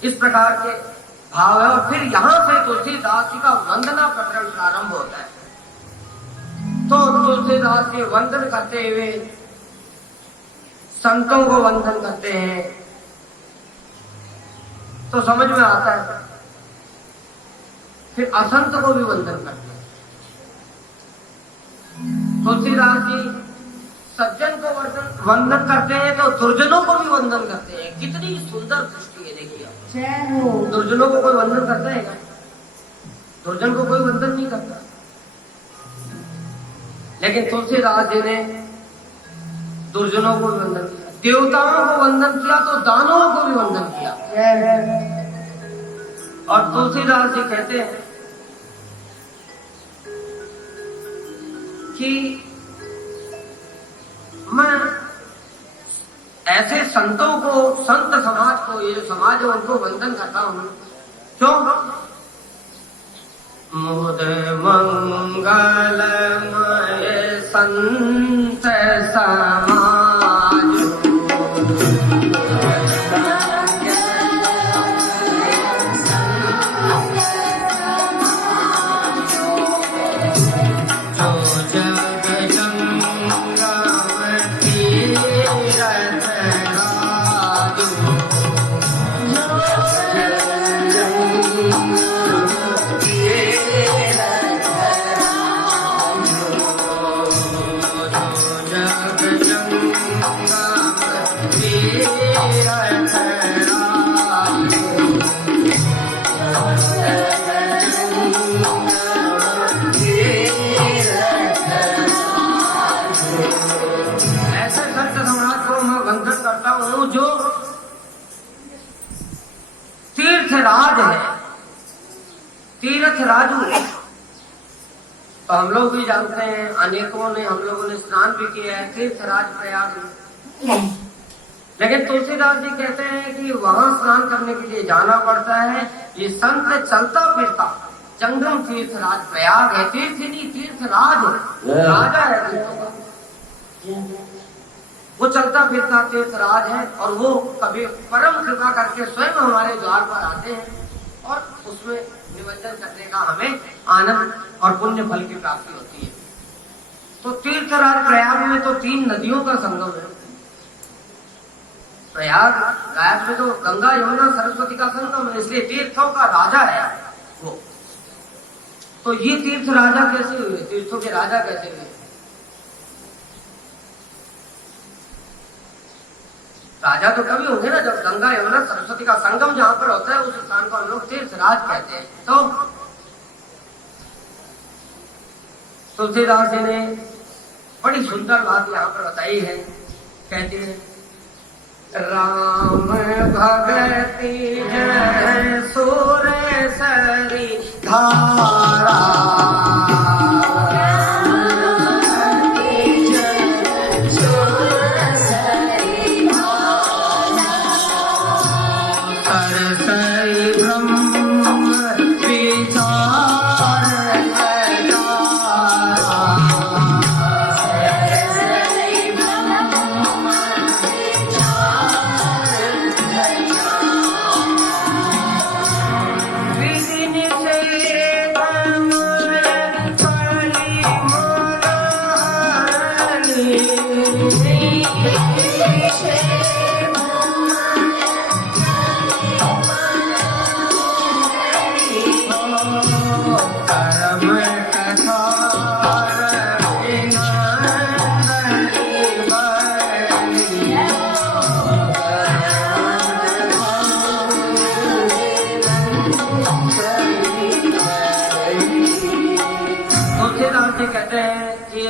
इस प्रकार के भाव है। और फिर यहाँ से तुलसीदास जी का वंदना प्रकरण प्रारंभ होता है। तो तुलसीदास जी वंदन करते हुए संतों को वंदन करते हैं तो समझ में आता है। फिर असंत को भी वंदन करते हैं। तुलसीदास जी सज्जन को वंदन करते हैं तो दुर्जनों को भी वंदन करते हैं। कितनी सुंदर दृष्टि है, देखिए। दुर्जनों को कोई वंदन करता है क्या? दुर्जन को कोई वंदन नहीं करता, लेकिन तुलसीदास जी ने दुर्जनों को भी वंदन किया, देवताओं को वंदन किया तो दानवों को भी वंदन किया। और तुलसीदास जी कहते हैं कि मैं ऐसे संतों को, संत समाज को, ये जो समाज है उनको वंदन करता हूं। क्यों? मुद मंगलमय संत समाज तीर्थराज है, तीर्थ राजू। तो हम लोग भी जानते हैं, अनेकों ने, हम लोगों ने स्नान भी किया है तीर्थराज प्रयाग में। लेकिन तुलसीदास जी कहते हैं कि वहां स्नान करने के लिए जाना पड़ता है। ये संत चलता फिरता जंगम तीर्थराज प्रयाग है। तीर्थ नहीं, तीर्थराज राजा है तीर्थों का। वो चलता फिरता तीर्थराज है और वो कभी परम कृपा करके स्वयं हमारे द्वार पर आते हैं और उसमें निमंत्रण करने का हमें आनंद और पुण्य फल की प्राप्ति होती है। तो तीर्थराज प्रयाग में तो 3 नदियों का संगम है। प्रयाग में तो गंगा यमुना सरस्वती का संगम है, इसलिए तीर्थों का राजा है वो। तो ये तीर्थ राजा कैसे हुए, तीर्थों के राजा कैसे हुए? राजा तो कभी होंगे ना जब गंगा यमुना सरस्वती का संगम जहां पर होता है उस स्थान को हम लोग तीर्थराज कहते हैं। तो तुलसीदास जी ने बड़ी सुंदर बात यहाँ पर बताई है। कहते हैं राम भगति जय सूर सरी धारा,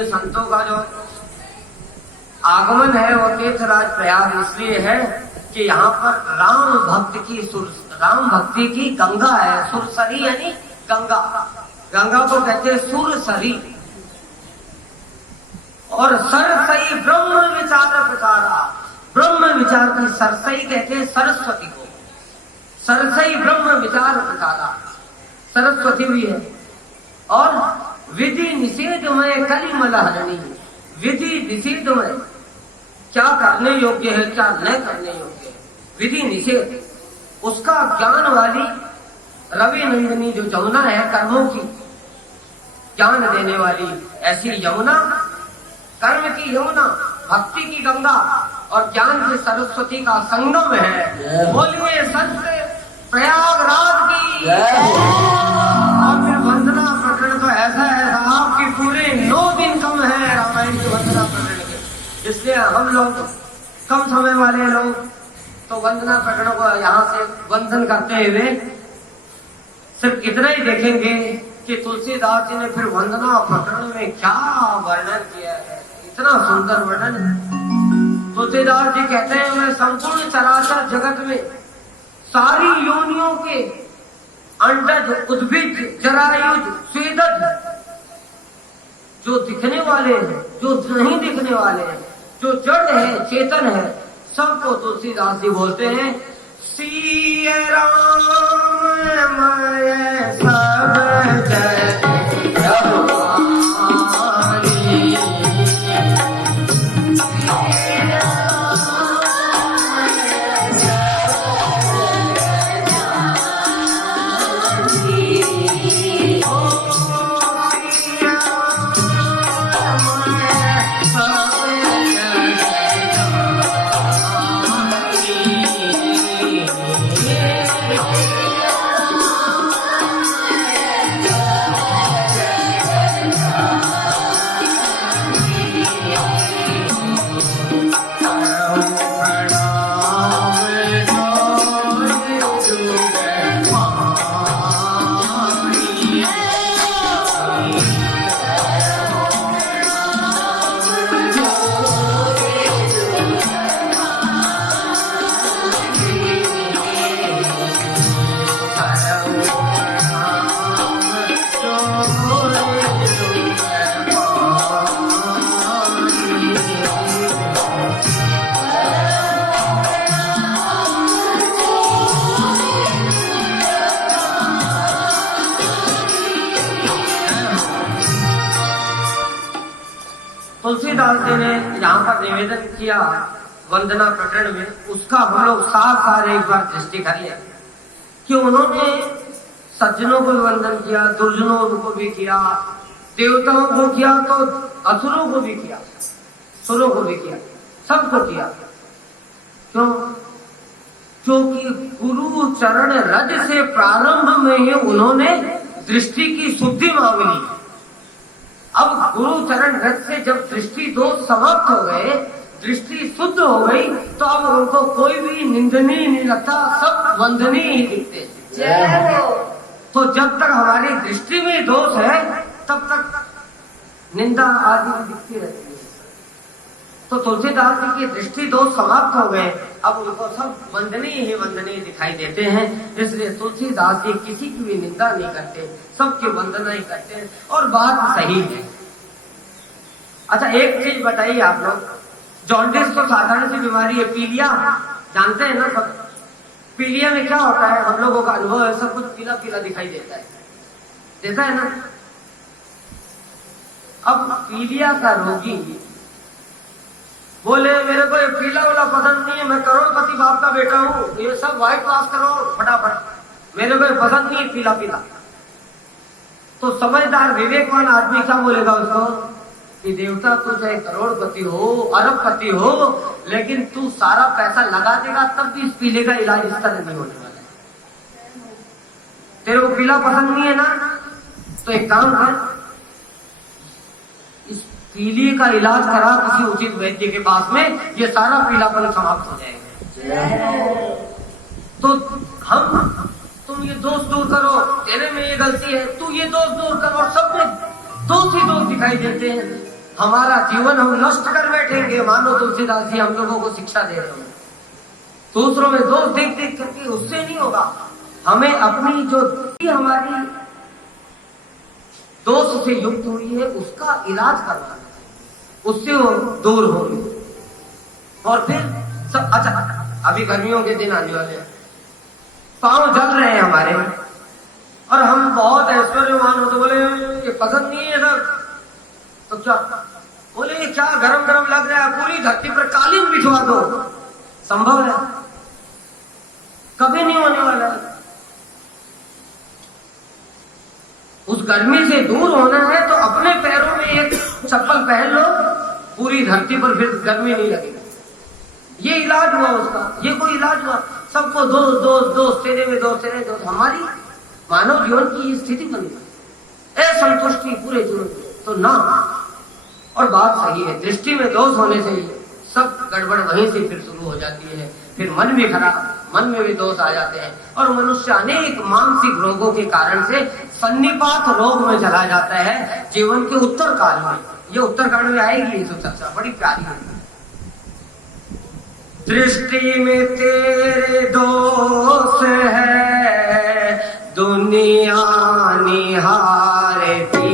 संतों का जो आगमन है वो तीर्थराज प्रयाग इसलिए है कि यहाँ पर राम भक्ति की गंगा है। सुरसरी यानी गंगा, गंगा को कहते हैं सुरसरी। और सरसई ब्रह्म विचार प्रचारा, ब्रह्म विचार की सरसई कहते हैं सरस्वती को। सरसई ब्रह्म विचार प्रचारा, सरस्वती भी है। और विधि निषेध में कलिमल हरणी, विधि निषेध में क्या करने योग्य है क्या न करने योग्य है, विधि निषेध उसका ज्ञान वाली रवि नंदिनी जो यमुना है, कर्मों की ज्ञान देने वाली ऐसी यमुना, कर्म की यमुना, भक्ति की गंगा और ज्ञान की सरस्वती का संगम है। बोलिए सत्य प्रयागराज की। और फिर वंदना प्रकरण तो ऐसा है आपकी पूरे 9 दिन कम है रामायण की वंदना प्रकरण के, इसलिए हम लोग कम समय वाले लोग तो वंदना प्रकरण को यहाँ से वंदन करते हुए सिर्फ इतना ही देखेंगे कि तुलसीदास जी ने फिर वंदना प्रकरण में क्या वर्णन किया है, इतना सुंदर वर्णन। तुलसीदास जी कहते हैं मैं संपूर्ण चराचर जगत में सारी योनियों के अंडज उद्भिज जरायुज स्वेदज जो दिखने वाले हैं, जो नहीं दिखने वाले हैं, जो जड़ है चेतन है, सबको तुलसीदास जी बोलते हैं श्री राम मय सब जय तुलसीदास जी ने यहाँ पर निवेदन किया वंदना प्रकरण में, उसका हम लोग साफ साफ एक बार दृष्टि कर लिया कि उन्होंने सज्जनों को भी वंदन किया, दुर्जनों को भी किया, देवताओं को किया तो असुरों को भी किया, सुरों को भी किया, सबको किया। क्यों? क्योंकि गुरु चरण रज से प्रारंभ में ही उन्होंने दृष्टि की शुद्धि मांग ली। अब गुरु चरण रज से जब दृष्टि दोष समाप्त हो गए, दृष्टि शुद्ध हो गई, तो अब उनको कोई भी निंदनीय नहीं लगता, सब वंदनीय ही दिखते। तो जब तक हमारी दृष्टि में दोष है तब तक निंदा आदि दिखती रहती है। तो तुलसीदास जी की दृष्टि दोष समाप्त हो गए, अब उनको सब वंदनीय ही वंदनीय दिखाई देते हैं। इसलिए तुलसीदास जी किसी की भी निंदा नहीं करते, सबकी वंदना ही करते हैं, और बात सही है। अच्छा, एक चीज बताइए आप लोग, जॉन्डिस तो साधारण सी बीमारी है, पीलिया जानते हैं ना सब। पीलिया में क्या होता है, हम लोगों का अनुभव है, सब कुछ पीला पीला दिखाई देता है, देता है ना। अब पीलिया का रोगी बोले मेरे को ये पीला वाला पसंद नहीं है, मैं करोड़पति बाप का बेटा हूँ, ये सब व्हाइट वॉश करो फटाफट, मेरे को ये पसंद नहीं है पीला पीला। तो समझदार विवेकवान आदमी क्या बोलेगा उसको कि देवता तू चाहे करोड़पति हो, अरबपति हो, लेकिन तू सारा पैसा लगा देगा तब भी इस पीले का इलाज इस तरह नहीं होने वाला है। तेरे को पीला पसंद नहीं है ना, तो एक काम कर, इस पीली का इलाज करा किसी उचित वैद्य के पास में, ये सारा पीलापन समाप्त हो जाएगा। तो तुम ये दोष दूर करो, तेरे में ये गलती है, तू ये दोष दूर करो, और सब में दोष ही दोष दिखाई देते हैं। हमारा जीवन हम नष्ट कर बैठेंगे। मानो तुलसीदास जी हम लोगों को शिक्षा दे रहे हैं, दूसरों में दोष देख देख करके, उससे नहीं होगा। हमें अपनी जो हमारी दोष से युक्त हुई है उसका इलाज करना है, उससे वो दूर होगी। और फिर सब, अच्छा अभी गर्मियों के दिन आने वाले हैं, पांव जल रहे हैं हमारे, और हम बहुत ऐश्वर्यवान हो, तो बोले ये पसंद नहीं है सर, तो क्या बोले क्या गरम गरम लग रहा है, पूरी धरती पर कालीन बिछवा दो, संभव है? कभी नहीं होने वाला है। उस गर्मी से दूर होना है तो अपने पैरों में एक चप्पल पहन लो, पूरी धरती पर फिर गर्मी नहीं लगेगी। ये इलाज हुआ उसका, ये कोई इलाज हुआ? सबको दोष दोष दोष, तेरे में दोष, तेरे दोष। हमारी मानव जीवन की ये स्थिति बन गई, असंतुष्टि पूरे जीवन तो ना। और बात सही है, दृष्टि में दोष होने से सब गड़बड़ वहीं से फिर शुरू हो जाती है, फिर मन भी खराब, मन में भी दोष आ जाते हैं, और मनुष्य अनेक मानसिक रोगों के कारण से सन्निपात रोग में चला जाता है जीवन के उत्तर काल में। ये उत्तर काल में आएगी ये सब चर्चा, बड़ी प्यारी है। दृष्टि में तेरे दोष है, दुनिया निहारती,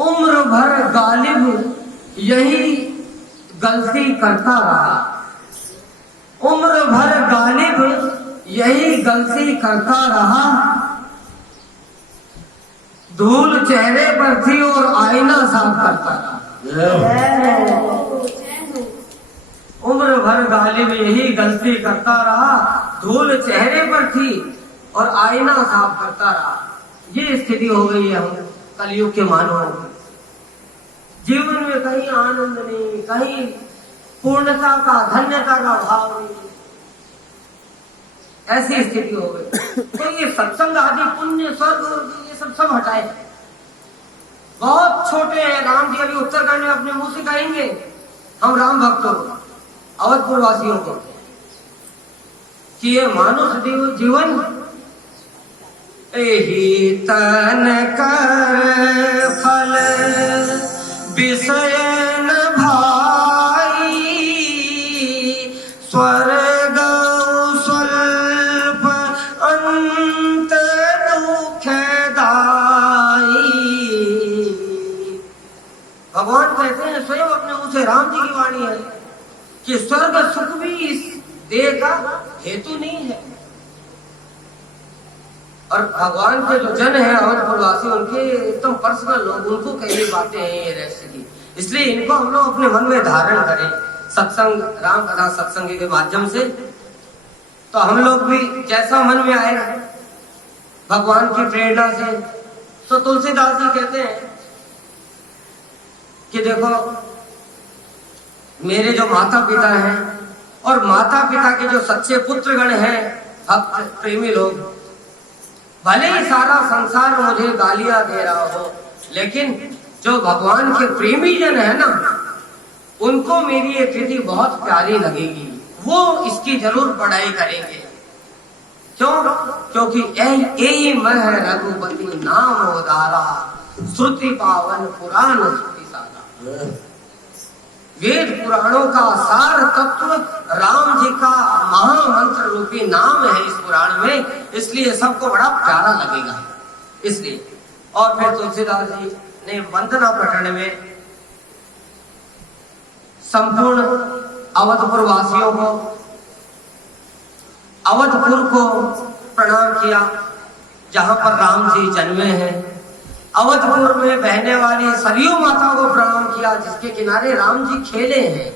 उम्र भर गालिब यही गलती करता रहा। उम्र भर गालिब यही गलती करता रहा। धूल चेहरे पर थी और आईना साफ करता रहा। उम्र भर गालिब यही गलती करता रहा। धूल चेहरे पर थी और आईना साफ करता रहा। ये स्थिति हो गई है हम कलयुग के मानवों की। जीवन में कहीं आनंद नहीं, कहीं पूर्णता का, धन्यता का भाव नहीं, ऐसी स्थिति हो गई। तो ये सत्संग आदि पुण्य स्वर्ग ये सब हटाए। बहुत छोटे हैं। राम जी अभी उत्तरकांड में अपने मुंह से कहेंगे हम राम भक्तों को, अवधपुर वासियों को, कि ये मानव जीवन एही तन कर फल विषय न भाई, स्वर्ग स्वल्प अंत दुखदाई। भगवान कहते हैं स्वयं अपने मुंह से, राम जी की वाणी है कि स्वर्ग सुख भी इस देह का हेतु नहीं है। और भगवान के जो जन है अवधपुरवासी, उनके एकदम पर्सनल लोग, उनको कई बातें हैं ये रहस्य की। इसलिए इनको हम लोग अपने मन में धारण करें सत्संग, राम कथा सत्संग के माध्यम से। तो हम लोग भी जैसा मन में आएगा भगवान की प्रेरणा से। तो तुलसीदास जी कहते हैं कि देखो मेरे जो माता पिता हैं और माता पिता के जो सच्चे पुत्रगण हैं, भक्त प्रेमी लोग, भले ही सारा संसार मुझे गालियां दे रहा हो, लेकिन जो भगवान के प्रेमी जन है ना, उनको मेरी ये कृति बहुत प्यारी लगेगी। वो इसकी जरूर पढ़ाई करेंगे। क्यों? क्योंकि यही मह रघुपति नाम उदारा, श्रुति पावन पुराण श्रुति सारा। वेद पुराणों का सार तत्व राम जी का महामंत्र रूपी नाम है इस पुराण में, इसलिए सबको बड़ा प्यारा लगेगा। इसलिए और फिर तुलसीदास जी ने वंदना प्रकरण में संपूर्ण अवधपुर वासियों को, अवधपुर को प्रणाम किया जहां पर राम जी जन्मे हैं। अवधपुर में बहने वाली सरयू माता को प्रणाम किया जिसके किनारे राम जी खेले हैं।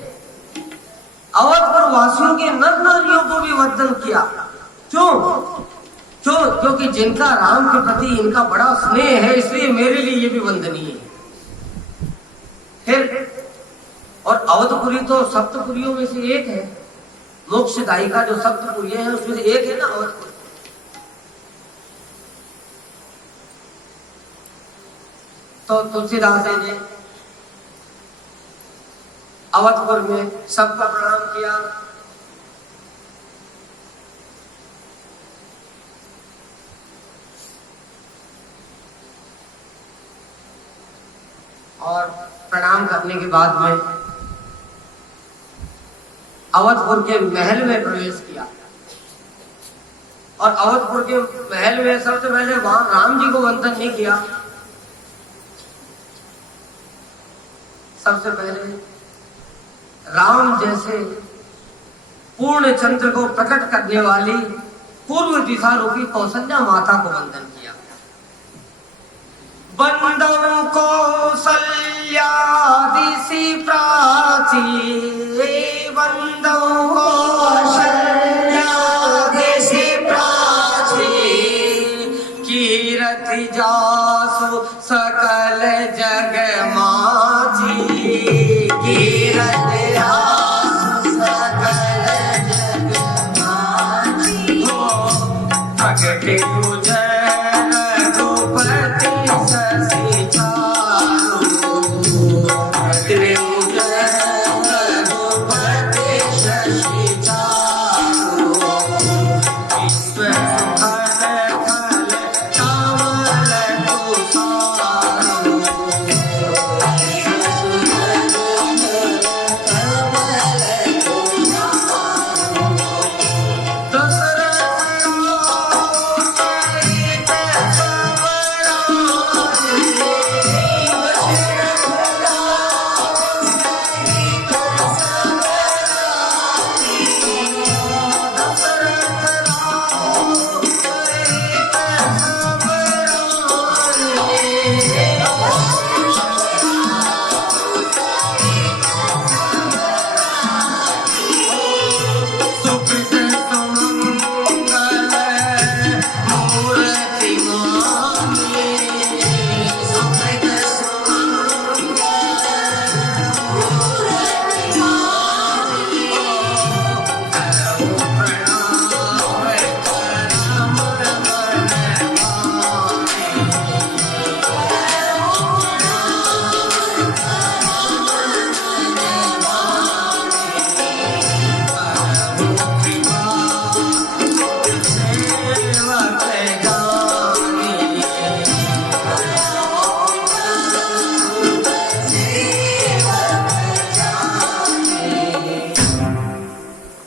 अवधपुर वासियों के नर नारियों को भी वंदन किया। क्यों? क्योंकि जिनका राम के प्रति इनका बड़ा स्नेह है, इसलिए मेरे लिए ये भी वंदनीय है। फिर और अवधपुरी तो सप्तपुरियों में से एक है। मोक्षदायी का जो सप्तपुरी है उसमें से एक है ना अवधपुर। तो तुलसीदास जी ने अवधपुर में सबका प्रणाम किया। और प्रणाम करने के बाद में अवधपुर के महल में प्रवेश किया। और अवधपुर के महल में सबसे पहले वहां राम जी को वंदन नहीं किया। सबसे पहले राम जैसे पूर्ण चंद्र को प्रकट करने वाली पूर्व दिशा रूपी कौशल्या माता को वंदन किया। वंदो कौशल्या दिशि प्राची, वंदो कौशल्या दिशि प्राची, कीरति जासु सकल जग माची, कीरति जासु सकल जग माची, प्रगटे तुझे रघुपति शशि चारु, प्रगटे तुझे रघुपति शशि चारु, विश्व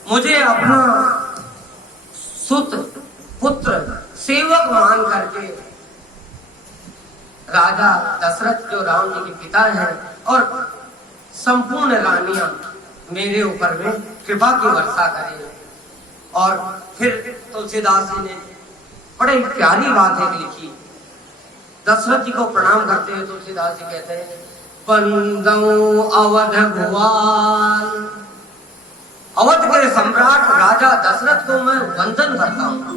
मुझे अपना सुत पुत्र सेवक मान करके राजा दशरथ जो राम जी के पिता हैं और संपूर्ण रानियां मेरे ऊपर में कृपा की वर्षा करें। और फिर तुलसीदास जी ने बड़ी प्यारी बात है लिखी। दशरथ जी को प्रणाम करते हुए तुलसीदास जी कहते हैं, बंदौ अवध भुवन, अवध के सम्राट राजा दशरथ को मैं वंदन करता हूं।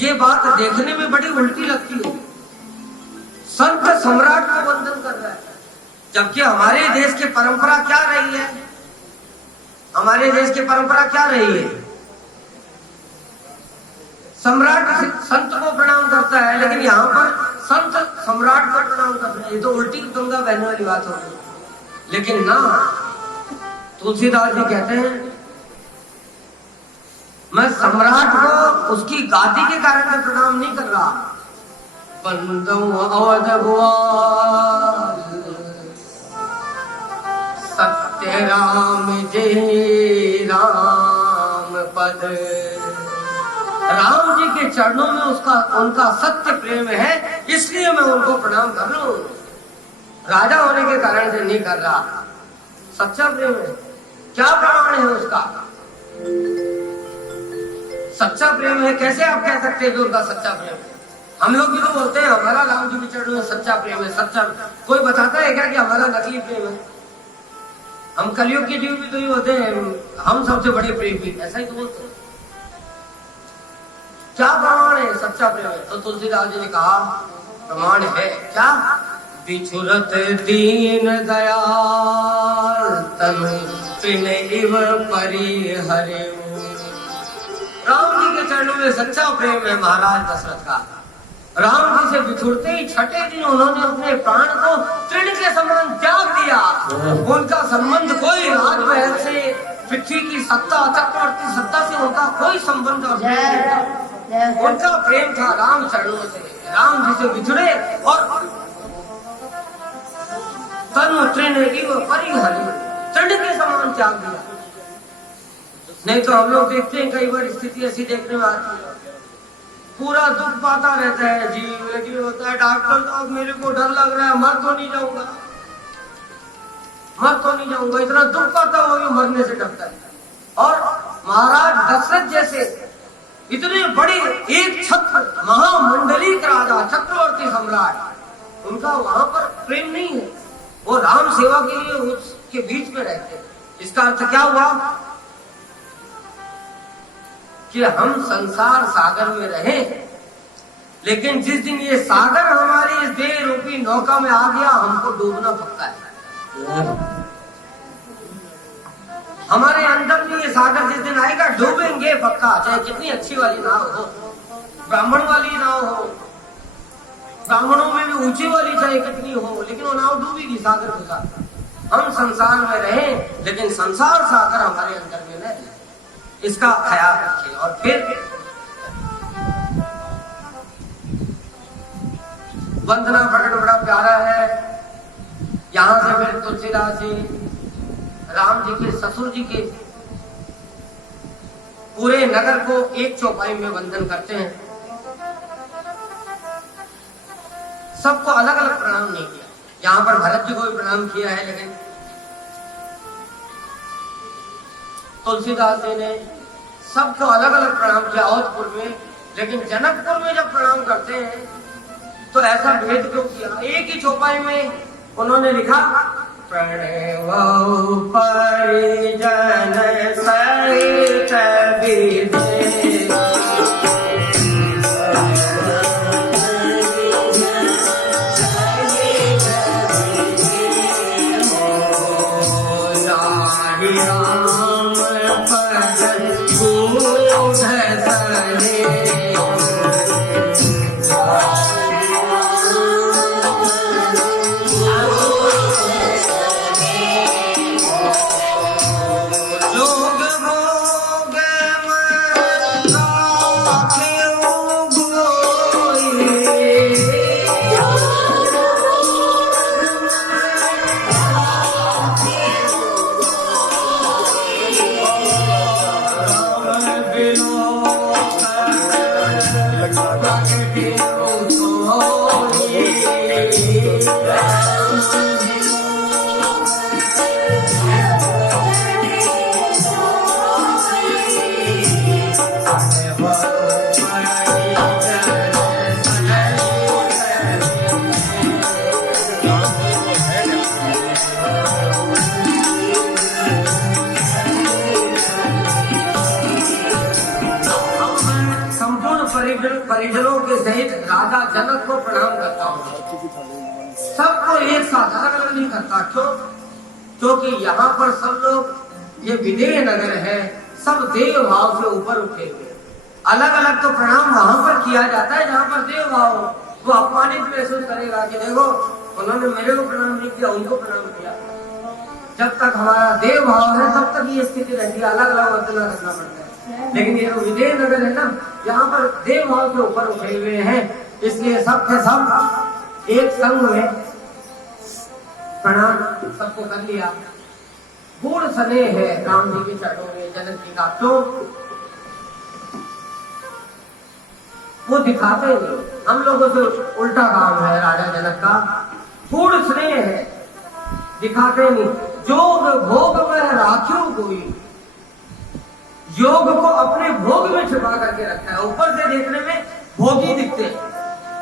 ये बात देखने में बड़ी उल्टी लगती है, संत सम्राट को वंदन कर रहा है, जबकि हमारे देश की परंपरा क्या रही है? हमारे देश की परंपरा क्या रही है? सम्राट संत को प्रणाम करता है, लेकिन यहाँ पर संत सम्राट को प्रणाम करता है। ये तो उल्टी गंगा बहने वाली बात होगी। लेकिन ना, तुलसीदास जी कहते हैं मैं सम्राट को उसकी गादी के कारण में प्रणाम नहीं कर रहा। बंदौ अवध भुवन, सत्य राम जय राम पद। राम जी के चरणों में उनका सत्य प्रेम है, इसलिए मैं उनको प्रणाम कर रहा हूं। राजा होने के कारण से नहीं कर रहा। सच्चा प्रेम है। क्या प्रमाण है उसका? सच्चा प्रेम है। कैसे आप कह सकते हैं कि उनका सच्चा प्रेम है? हम लोग भी तो बोलते हैं हमारा राम जी के चरणों में सच्चा प्रेम है। सच्चा कोई बताता है क्या कि हमारा नकली प्रेम है? हम कलयुग के जीव भी तो ही होते हैं, हम सबसे बड़े प्रेमी, ऐसा ही तो बोलते हैं। क्या प्रमाण है सच्चा प्रेम है? तो तुलसीदास जी ने कहा प्रमाण है क्या? बिछुरत दीन दयाल तनु तृण इव परिहरे। राम जी के चरणों में सच्चा प्रेम है महाराज दशरथ का। राम जी से बिछुड़ते ही छठे दिन उन्होंने अपने प्राण को तृण के समान त्याग दिया। उनका संबंध कोई राजमहल से, पृथ्वी की सत्ता, चक्रवर्ती सत्ता से उनका कोई संबंध और उनका प्रेम था राम चरणों से। राम जी से बिछुड़े और तनु तृण इव परिहरे, तृण के समान त्याग दिया। नहीं तो हम लोग देखते हैं कई बार स्थिति ऐसी देखने में आती है, पूरा दुख पाता रहता है, जीव लेकिन होता है डॉक्टर साहब मेरे को डर लग रहा है, मर तो नहीं जाऊंगा, मर तो नहीं जाऊंगा, इतना दुख पाता हुआ भी मरने से डरता है। और महाराज दशरथ जैसे इतने बड़े एक छत्र महामंडलिक राजा, चक्रवर्ती सम्राट, उनका वहां पर प्रेम नहीं है। वो राम सेवा के लिए उसके बीच में रहते हैं। इसका अर्थ क्या हुआ? कि हम संसार सागर में रहें, लेकिन जिस दिन ये सागर हमारी इस देह रूपी नौका में आ गया, हमको डूबना पक्का है। हमारे अंदर में ये सागर जिस दिन आएगा, डूबेंगे पक्का, चाहे कितनी अच्छी वाली नाव हो, ब्राह्मण वाली नाव हो, ब्राह्मणों में भी ऊंची वाली चाहे कितनी हो, लेकिन वो नाव डूबेगी सागर के साथ। हम संसार में रहें, लेकिन संसार सागर हमारे अंदर में रहे, इसका ख्याल रखें। और फिर वंदना प्रकट बड़ा प्यारा है। यहां से फिर तुलसीदास जी राम जी के ससुर जी के पूरे नगर को एक चौपाई में वंदन करते हैं। सबको अलग अलग प्रणाम नहीं किया। यहां पर भरत जी को भी प्रणाम किया है, लेकिन तुलसीदास जी ने सबको अलग अलग प्रणाम किया औधपुर में। लेकिन जनकपुर में जब प्रणाम करते हैं तो ऐसा भेद क्यों किया? एक ही चौपाई में उन्होंने लिखा, प्रणव परिजन सहित विदेह परिजनों के सहित राजा जनक को प्रणाम करता हूँ। सबको एक साथ अलग अलग नहीं करता। क्यों? क्योंकि यहाँ पर सब लोग, ये विदेह नगर है, सब देव भाव से ऊपर उठे हुए। अलग अलग तो प्रणाम वहां पर किया जाता है जहाँ पर देव भाव हो। वो अपमानित महसूस करेगा कि देखो उन्होंने मेरे को प्रणाम नहीं किया, उनको प्रणाम किया। जब तक हमारा देव भाव है तब तक ये स्थिति रहती है, अलग अलग वर्तना रखना पड़ता है। लेकिन ये जो विदेह नगर है ना, यहाँ पर देव भाव के ऊपर उठे हुए हैं, इसलिए सब के सब एक संग में प्रणाम सबको कर लिया। गुण सने है राम जी के चरणों में जनक जी का, तो वो दिखाते नहीं। हम लोगों से उल्टा काम है राजा जनक का। गुण स्नेह है, दिखाते नहीं। जोग भोग में राख्यो कोई, योग को अपने भोग में छिपा करके रखा है। ऊपर से देखने में भोगी दिखते हैं,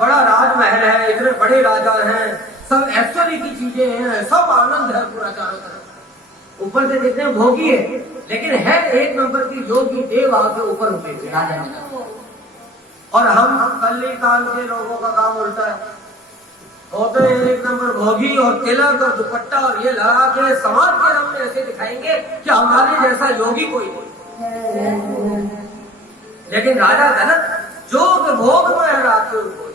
बड़ा राजमहल है, इतने बड़े राजा हैं, सब ऐश्वर्य की चीजें हैं, सब आनंद है पूरा चारों तरफ। ऊपर से देखने में भोगी है, लेकिन है एक नंबर की योगी देव भाव के ऊपर उठे थे राजा। और हम कल्ली काल के लोगों का काम उल्टा है, होते हैं एक नंबर भोगी और तिलक और दुपट्टा और ये लगा के समाज के सामने ऐसे दिखाएंगे कि हमारे जैसा योगी कोई नहीं। लेकिन राजा जनक जोग भोग में राख्यो कोई,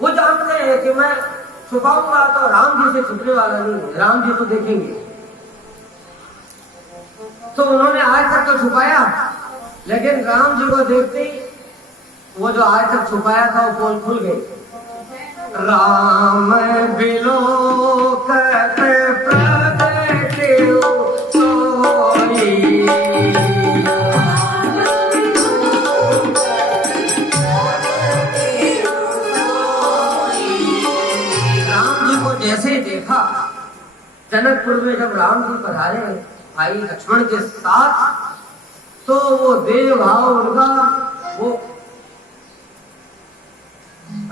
वो जानते हैं कि मैं छुपाऊंगा तो राम जी से छुपने वाला नहीं, राम जी तो देखेंगे। तो उन्होंने आज तक तो छुपाया, लेकिन राम जी को देखते ही वो जो आज तक छुपाया था वो पोल खुल गई। राम बिलोकत प्रगट्यो सोई, जैसे देखा जनकपुर में जब राम जी पधारे भाई लक्ष्मण के साथ, तो वो देव भाव उनका, वो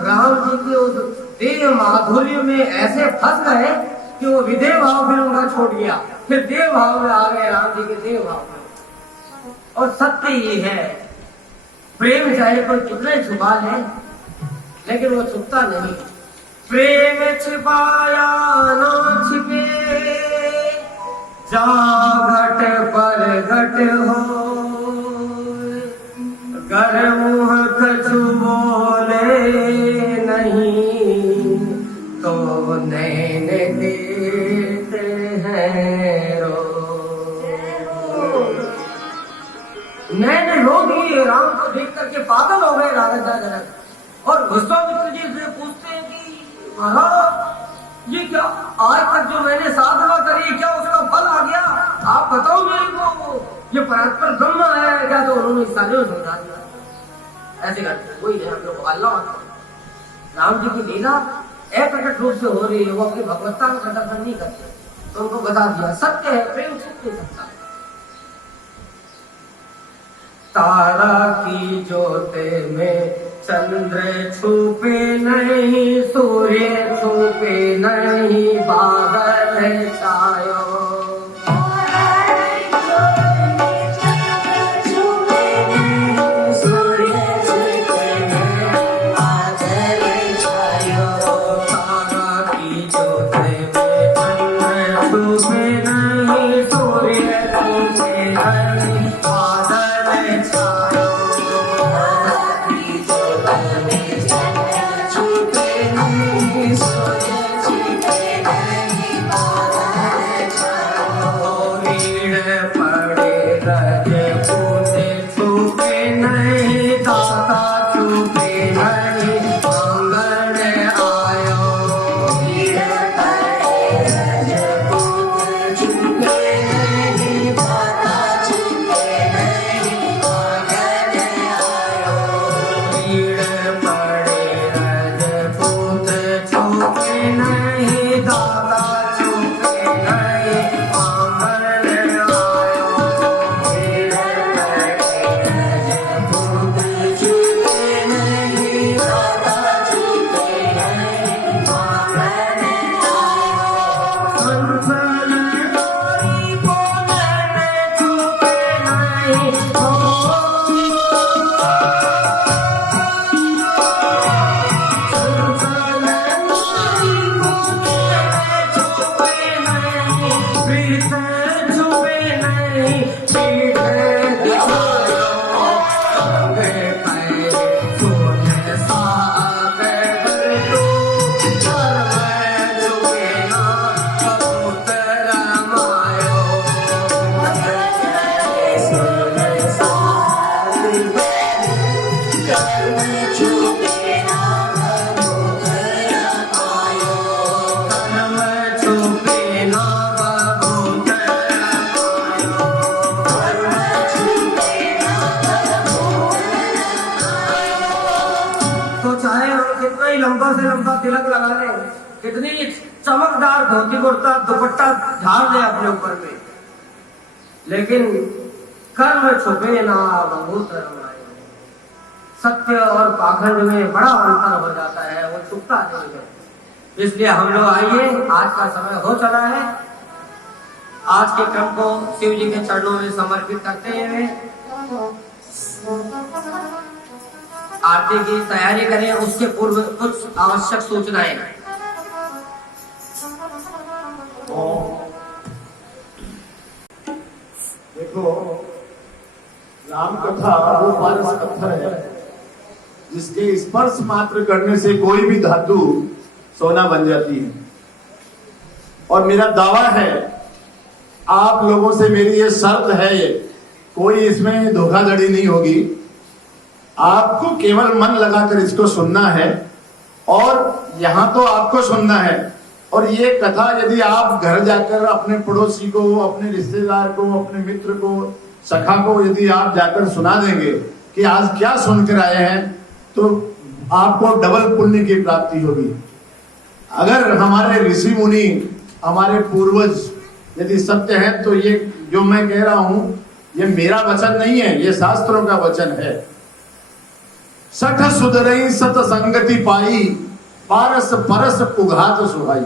राम जी के उस देव माधुर्य में ऐसे फंस गए कि वो विदेह भाव फिर उनका छोड़ गया, फिर देव भाव में आ गए राम जी के देव भाव में। और सत्य ये है प्रेम चाहे कोई कितना ही छुपा ले, लेकिन वो छुपता नहीं। प्रेम छिपाया ना छिपे, जा घट पर घट हो, गर मुँह कछु बोले नहीं, तो नैन देते हैं रो। नैन रोगी राम को देख करके पागल हो गए राजा जनक। और विश्वामित्र जी से पूछते हैं कि महाराज ये क्या, आज तक जो मैंने साधना करी क्या उसका फल आ गया? आप बताओ मेरे को, ये परात्पर ब्रह्म आया है क्या? तो उन्होंने सारे समझा दिया। ऐसे करते वही है हम लोग अल्लाह राम जी की लीला अप्रकट रूप से हो रही है, वो अपनी भगवत्ता का प्रदर्शन नहीं करते, तो उनको बता दिया सत्य है, प्रेम छुप नहीं सकता। तारा की ज्योति में चंद्र छुपे नहीं, सूर्य छुपे नहीं, बादल छायो। लंबा से लंबा तिलक लगा ले, कितनी चमकदार धोती कुर्ता दुपट्टा झाड़ ले अपने ऊपर में, लेकिन कर्म छुपे ना बहुत रमाए। सत्य और पाखंड में बड़ा अंतर हो जाता है, वो छुपता नहीं है। इसलिए हम लोग आइए, आज का समय हो चला है, आज के क्रम को शिव जी के चरणों में समर्पित करते हुए आरती की तैयारी करें। उसके पूर्व कुछ आवश्यक सूचनाएं। देखो, राम कथा वो पारस पत्थर है जिसके स्पर्श मात्र करने से कोई भी धातु सोना बन जाती है। और मेरा दावा है, आप लोगों से मेरी ये शर्त है, कोई इसमें धोखाधड़ी नहीं होगी। आपको केवल मन लगाकर इसको सुनना है, और यहाँ तो आपको सुनना है। और ये कथा यदि आप घर जाकर अपने पड़ोसी को, अपने रिश्तेदार को, अपने मित्र को, सखा को यदि आप जाकर सुना देंगे कि आज क्या सुनकर आए हैं, तो आपको डबल पुण्य की प्राप्ति होगी। अगर हमारे ऋषि मुनि, हमारे पूर्वज यदि सत्य है, तो ये जो मैं कह रहा हूं ये मेरा वचन नहीं है, ये शास्त्रों का वचन है। सठ सुधरई सत संगति पाई, पारस परस पुघात सुहाई।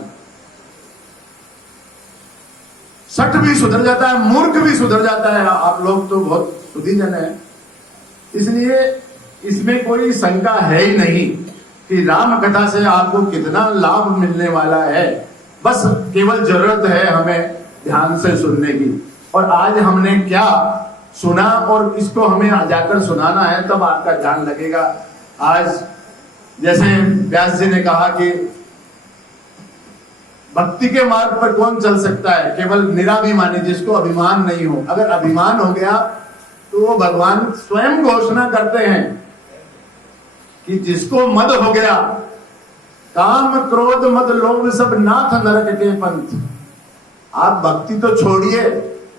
सठ भी सुधर जाता है, मूर्ख भी सुधर जाता है। आप लोग तो बहुत सुधी जन है, इसलिए इसमें कोई शंका है ही नहीं कि राम कथा से आपको कितना लाभ मिलने वाला है। बस केवल जरूरत है हमें ध्यान से सुनने की। और आज हमने क्या सुना और इसको हमें जाकर सुनाना है, तब आपका ध्यान लगेगा। आज जैसे व्यास जी ने कहा कि भक्ति के मार्ग पर कौन चल सकता है? केवल निराभिमानी, जिसको अभिमान नहीं हो। अगर अभिमान हो गया तो वो भगवान स्वयं घोषणा करते हैं कि जिसको मद हो गया, काम क्रोध मद लोभ सब नाथ नरक के पंथ। आप भक्ति तो छोड़िए,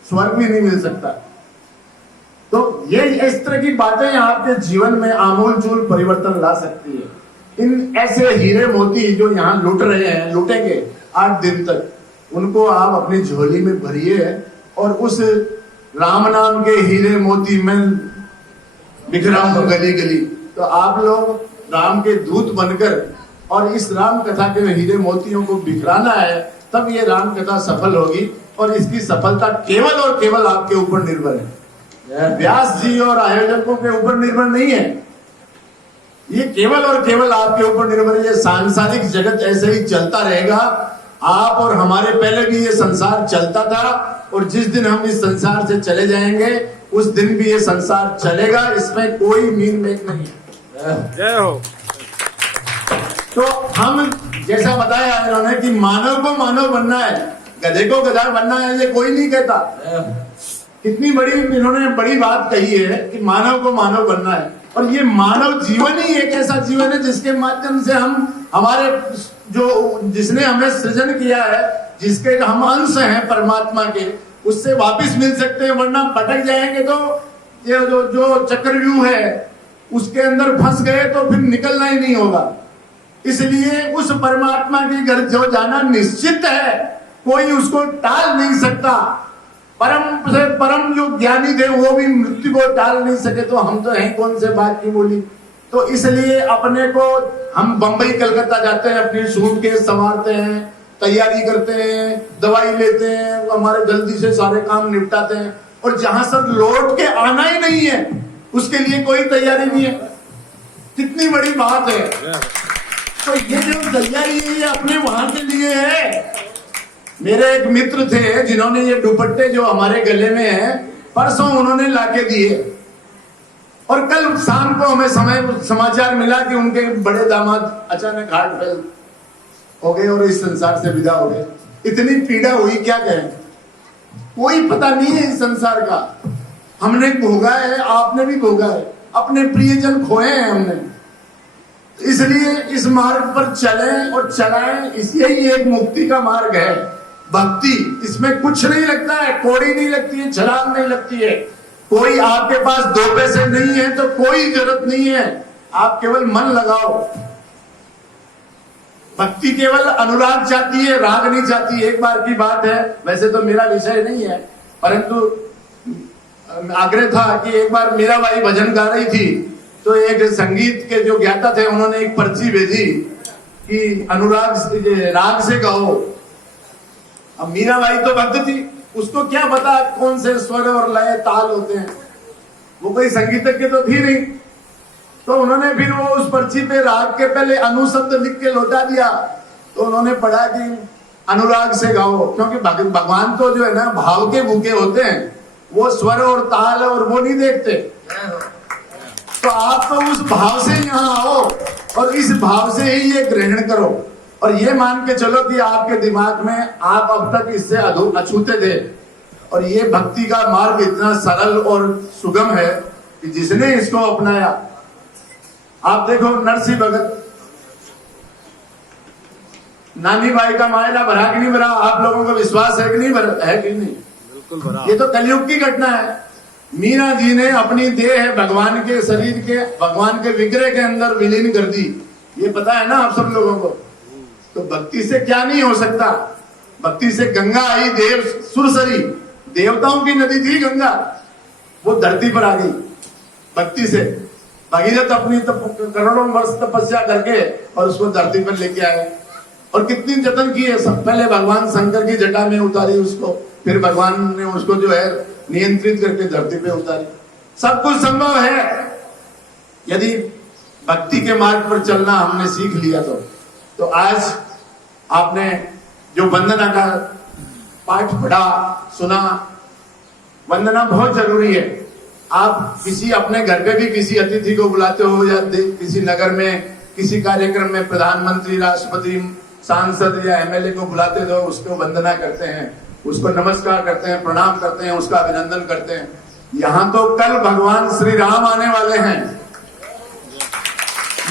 स्वर्ग भी नहीं मिल सकता। तो ये इस तरह की बातें आपके जीवन में आमूल चूल परिवर्तन ला सकती है। इन ऐसे हीरे मोती जो यहाँ लुट रहे हैं, लुटेंगे 8 दिन तक, उनको आप अपनी झोली में भरिए और उस राम नाम के हीरे मोती में बिखराओ गली गली। तो आप लोग राम के दूत बनकर और इस राम कथा के हीरे मोतियों को बिखराना है, तब ये राम कथा सफल होगी। और इसकी सफलता केवल और केवल आपके ऊपर निर्भर है, व्यास जी और आयोजकों के ऊपर निर्भर नहीं है। ये केवल और केवल आपके ऊपर निर्भर है। ये सांसारिक जगत ऐसे ही चलता रहेगा। आप और हमारे पहले भी ये संसार चलता था, और जिस दिन हम इस संसार से चले जाएंगे उस दिन भी ये संसार चलेगा। इसमें कोई मीन मेक नहीं है। जय हो। तो हम जैसा बताया इन्होंने कि मानव को मानव बनना है, गधे को गधा बनना है, ये कोई नहीं कहता। कितनी बड़ी इन्होंने बड़ी बात कही है कि मानव को मानव बनना है। और ये मानव जीवन ही एक ऐसा जीवन है जिसके माध्यम से हम हमारे जो जिसने हमें सृजन किया है, जिसके हम अंश हैं परमात्मा के, उससे वापस मिल सकते हैं। वरना भटक जाएंगे तो ये जो चक्रव्यूह है उसके अंदर फंस गए तो फिर निकलना ही नहीं होगा। इसलिए उस परमात्मा के घर जो जाना निश्चित है, कोई उसको टाल नहीं सकता। परम से परम जो ज्ञानी थे वो भी मृत्यु को टाल नहीं सके, तो हम तो हैं कौन से बात की बोली। तो इसलिए अपने को हम बंबई कलकत्ता जाते हैं, अपनी सूटकेस संवारते हैं, तैयारी करते हैं, दवाई लेते हैं, हमारे जल्दी से सारे काम निपटाते हैं, और जहां से लौट के आना ही नहीं है उसके लिए कोई तैयारी नहीं है। कितनी बड़ी बात है। तो ये जो तैयारी है ये अपने वहां के लिए है। मेरे एक मित्र थे जिन्होंने ये दुपट्टे जो हमारे गले में है परसों उन्होंने लाके दिए, और कल शाम को हमें समाचार मिला कि उनके बड़े दामाद अचानक हार्ट फेल हो गए और इस संसार से विदा हो गए। इतनी पीड़ा हुई, क्या कहें। कोई पता नहीं है इस संसार का। हमने भोगा है, आपने भी भोगा है, अपने प्रियजन खोए हैं हमने। इसलिए इस मार्ग पर चलें और चलाएं। यही एक मुक्ति का मार्ग है, भक्ति। इसमें कुछ नहीं लगता है, कौड़ी नहीं लगती है, छलांग नहीं लगती है। कोई आपके पास 2 पैसे नहीं है तो कोई जरूरत नहीं है, आप केवल मन लगाओ। भक्ति केवल अनुराग चाहती है, राग नहीं चाहती। एक बार की बात है, वैसे तो मेरा विषय नहीं है, परंतु आग्रह था कि एक बार मीराबाई भजन गा रही थी, तो एक संगीत के जो ज्ञाता थे उन्होंने एक पर्ची भेजी कि अनुराग राग से गाओ। अब मीराबाई तो भक्त थी, उसको क्या पता कौन से स्वर और लय ताल होते हैं, वो कोई संगीतज्ञ तो थी नहीं। तो उन्होंने फिर वो उस पर्ची पे राग के पहले अनु शब्द लिख के लौटा दिया। तो उन्होंने पढ़ा कि अनुराग से गाओ, क्योंकि भगवान तो जो है ना भाव के भूखे होते हैं, वो स्वर और ताल और वो नहीं देखते। तो आप तो उस भाव से यहाँ आओ और इस भाव से ही ये ग्रहण करो, और ये मान के चलो कि आपके दिमाग में आप अब तक इससे अछूते थे। और ये भक्ति का मार्ग इतना सरल और सुगम है कि जिसने इसको अपनाया, आप देखो नरसिंह भगत, नानी बाई का मायना भरा कि नहीं भरा? आप लोगों को विश्वास है कि नहीं भरा? है कि नहीं? बिल्कुल भरा। ये तो कलयुग की घटना है। मीरा जी ने अपनी देह है भगवान के शरीर के, भगवान के विग्रह के अंदर विलीन कर दी। ये पता है ना आप सब लोगों को। तो भक्ति से क्या नहीं हो सकता। भक्ति से गंगा आई, देव सुरसरी, देवताओं की नदी थी गंगा, वो धरती पर आ गई भक्ति से। भगीरथ अपनी करोड़ों वर्ष तपस्या करके और उसको धरती पर लेके आए, और कितनी जतन की है। सब पहले भगवान शंकर की जटा में उतारी उसको, फिर भगवान ने उसको जो है नियंत्रित करके धरती पे उतारी। सब कुछ संभव है। यदि भक्ति के मार्ग पर चलना हमने सीख लिया तो आज आपने जो वंदना का पाठ पढ़ा सुना, वंदना बहुत जरूरी है। आप किसी अपने घर पे भी किसी अतिथि को बुलाते हो या किसी नगर में किसी कार्यक्रम में प्रधानमंत्री, राष्ट्रपति, सांसद या एमएलए को बुलाते हो, उसको वंदना करते हैं, उसको नमस्कार करते हैं, प्रणाम करते हैं, उसका अभिनंदन करते हैं। यहां तो कल भगवान श्री राम आने वाले हैं,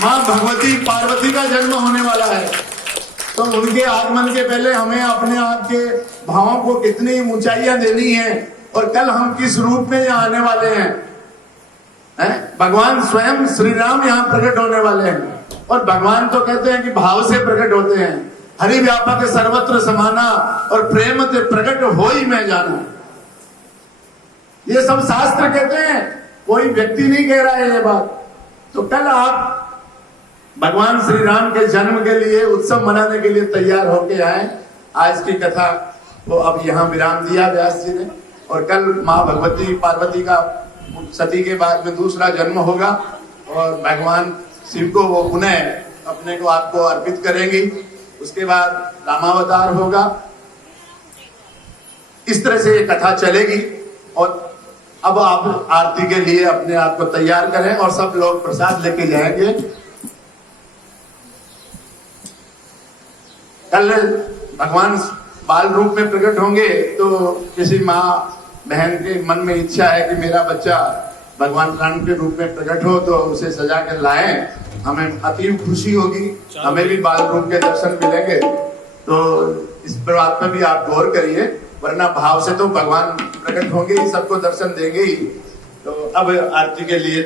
मां भगवती पार्वती का जन्म होने वाला है, तो उनके आगमन के पहले हमें अपने आप के भावों को कितनी ऊंचाइयां देनी है और कल हम किस रूप में यहाँ आने वाले हैं। भगवान स्वयं श्री राम यहाँ प्रकट होने वाले हैं और भगवान तो कहते हैं कि भाव से प्रकट होते हैं। हरि व्यापक सर्वत्र समाना और प्रेम ते प्रकट हो ही मैं जाना, ये सब शास्त्र कहते हैं, कोई व्यक्ति नहीं कह रहा है ये बात। तो कल आप भगवान श्री राम के जन्म के लिए उत्सव मनाने के लिए तैयार होके आए। आज की कथा को अब यहाँ विराम दिया व्यास जी ने, और कल माँ भगवती पार्वती का सती के बाद में दूसरा जन्म होगा और भगवान शिव को वो पुनः अपने को आपको अर्पित करेंगी। उसके बाद रामावतार होगा। इस तरह से ये कथा चलेगी। और अब आप आरती के लिए अपने आप को तैयार करें और सब लोग प्रसाद लेके जाएंगे। कल भगवान बाल रूप में प्रकट होंगे, तो किसी माँ बहन के मन में इच्छा है कि मेरा बच्चा भगवान राम के रूप में प्रकट हो, तो उसे सजा कर लाएं, हमें अतीव खुशी होगी, हमें भी बाल रूप के दर्शन मिलेंगे। तो इस बात पर भी आप गौर करिए, वरना भाव से तो भगवान प्रकट होंगे ही, सबको दर्शन देंगे ही। तो अब आरती के लिए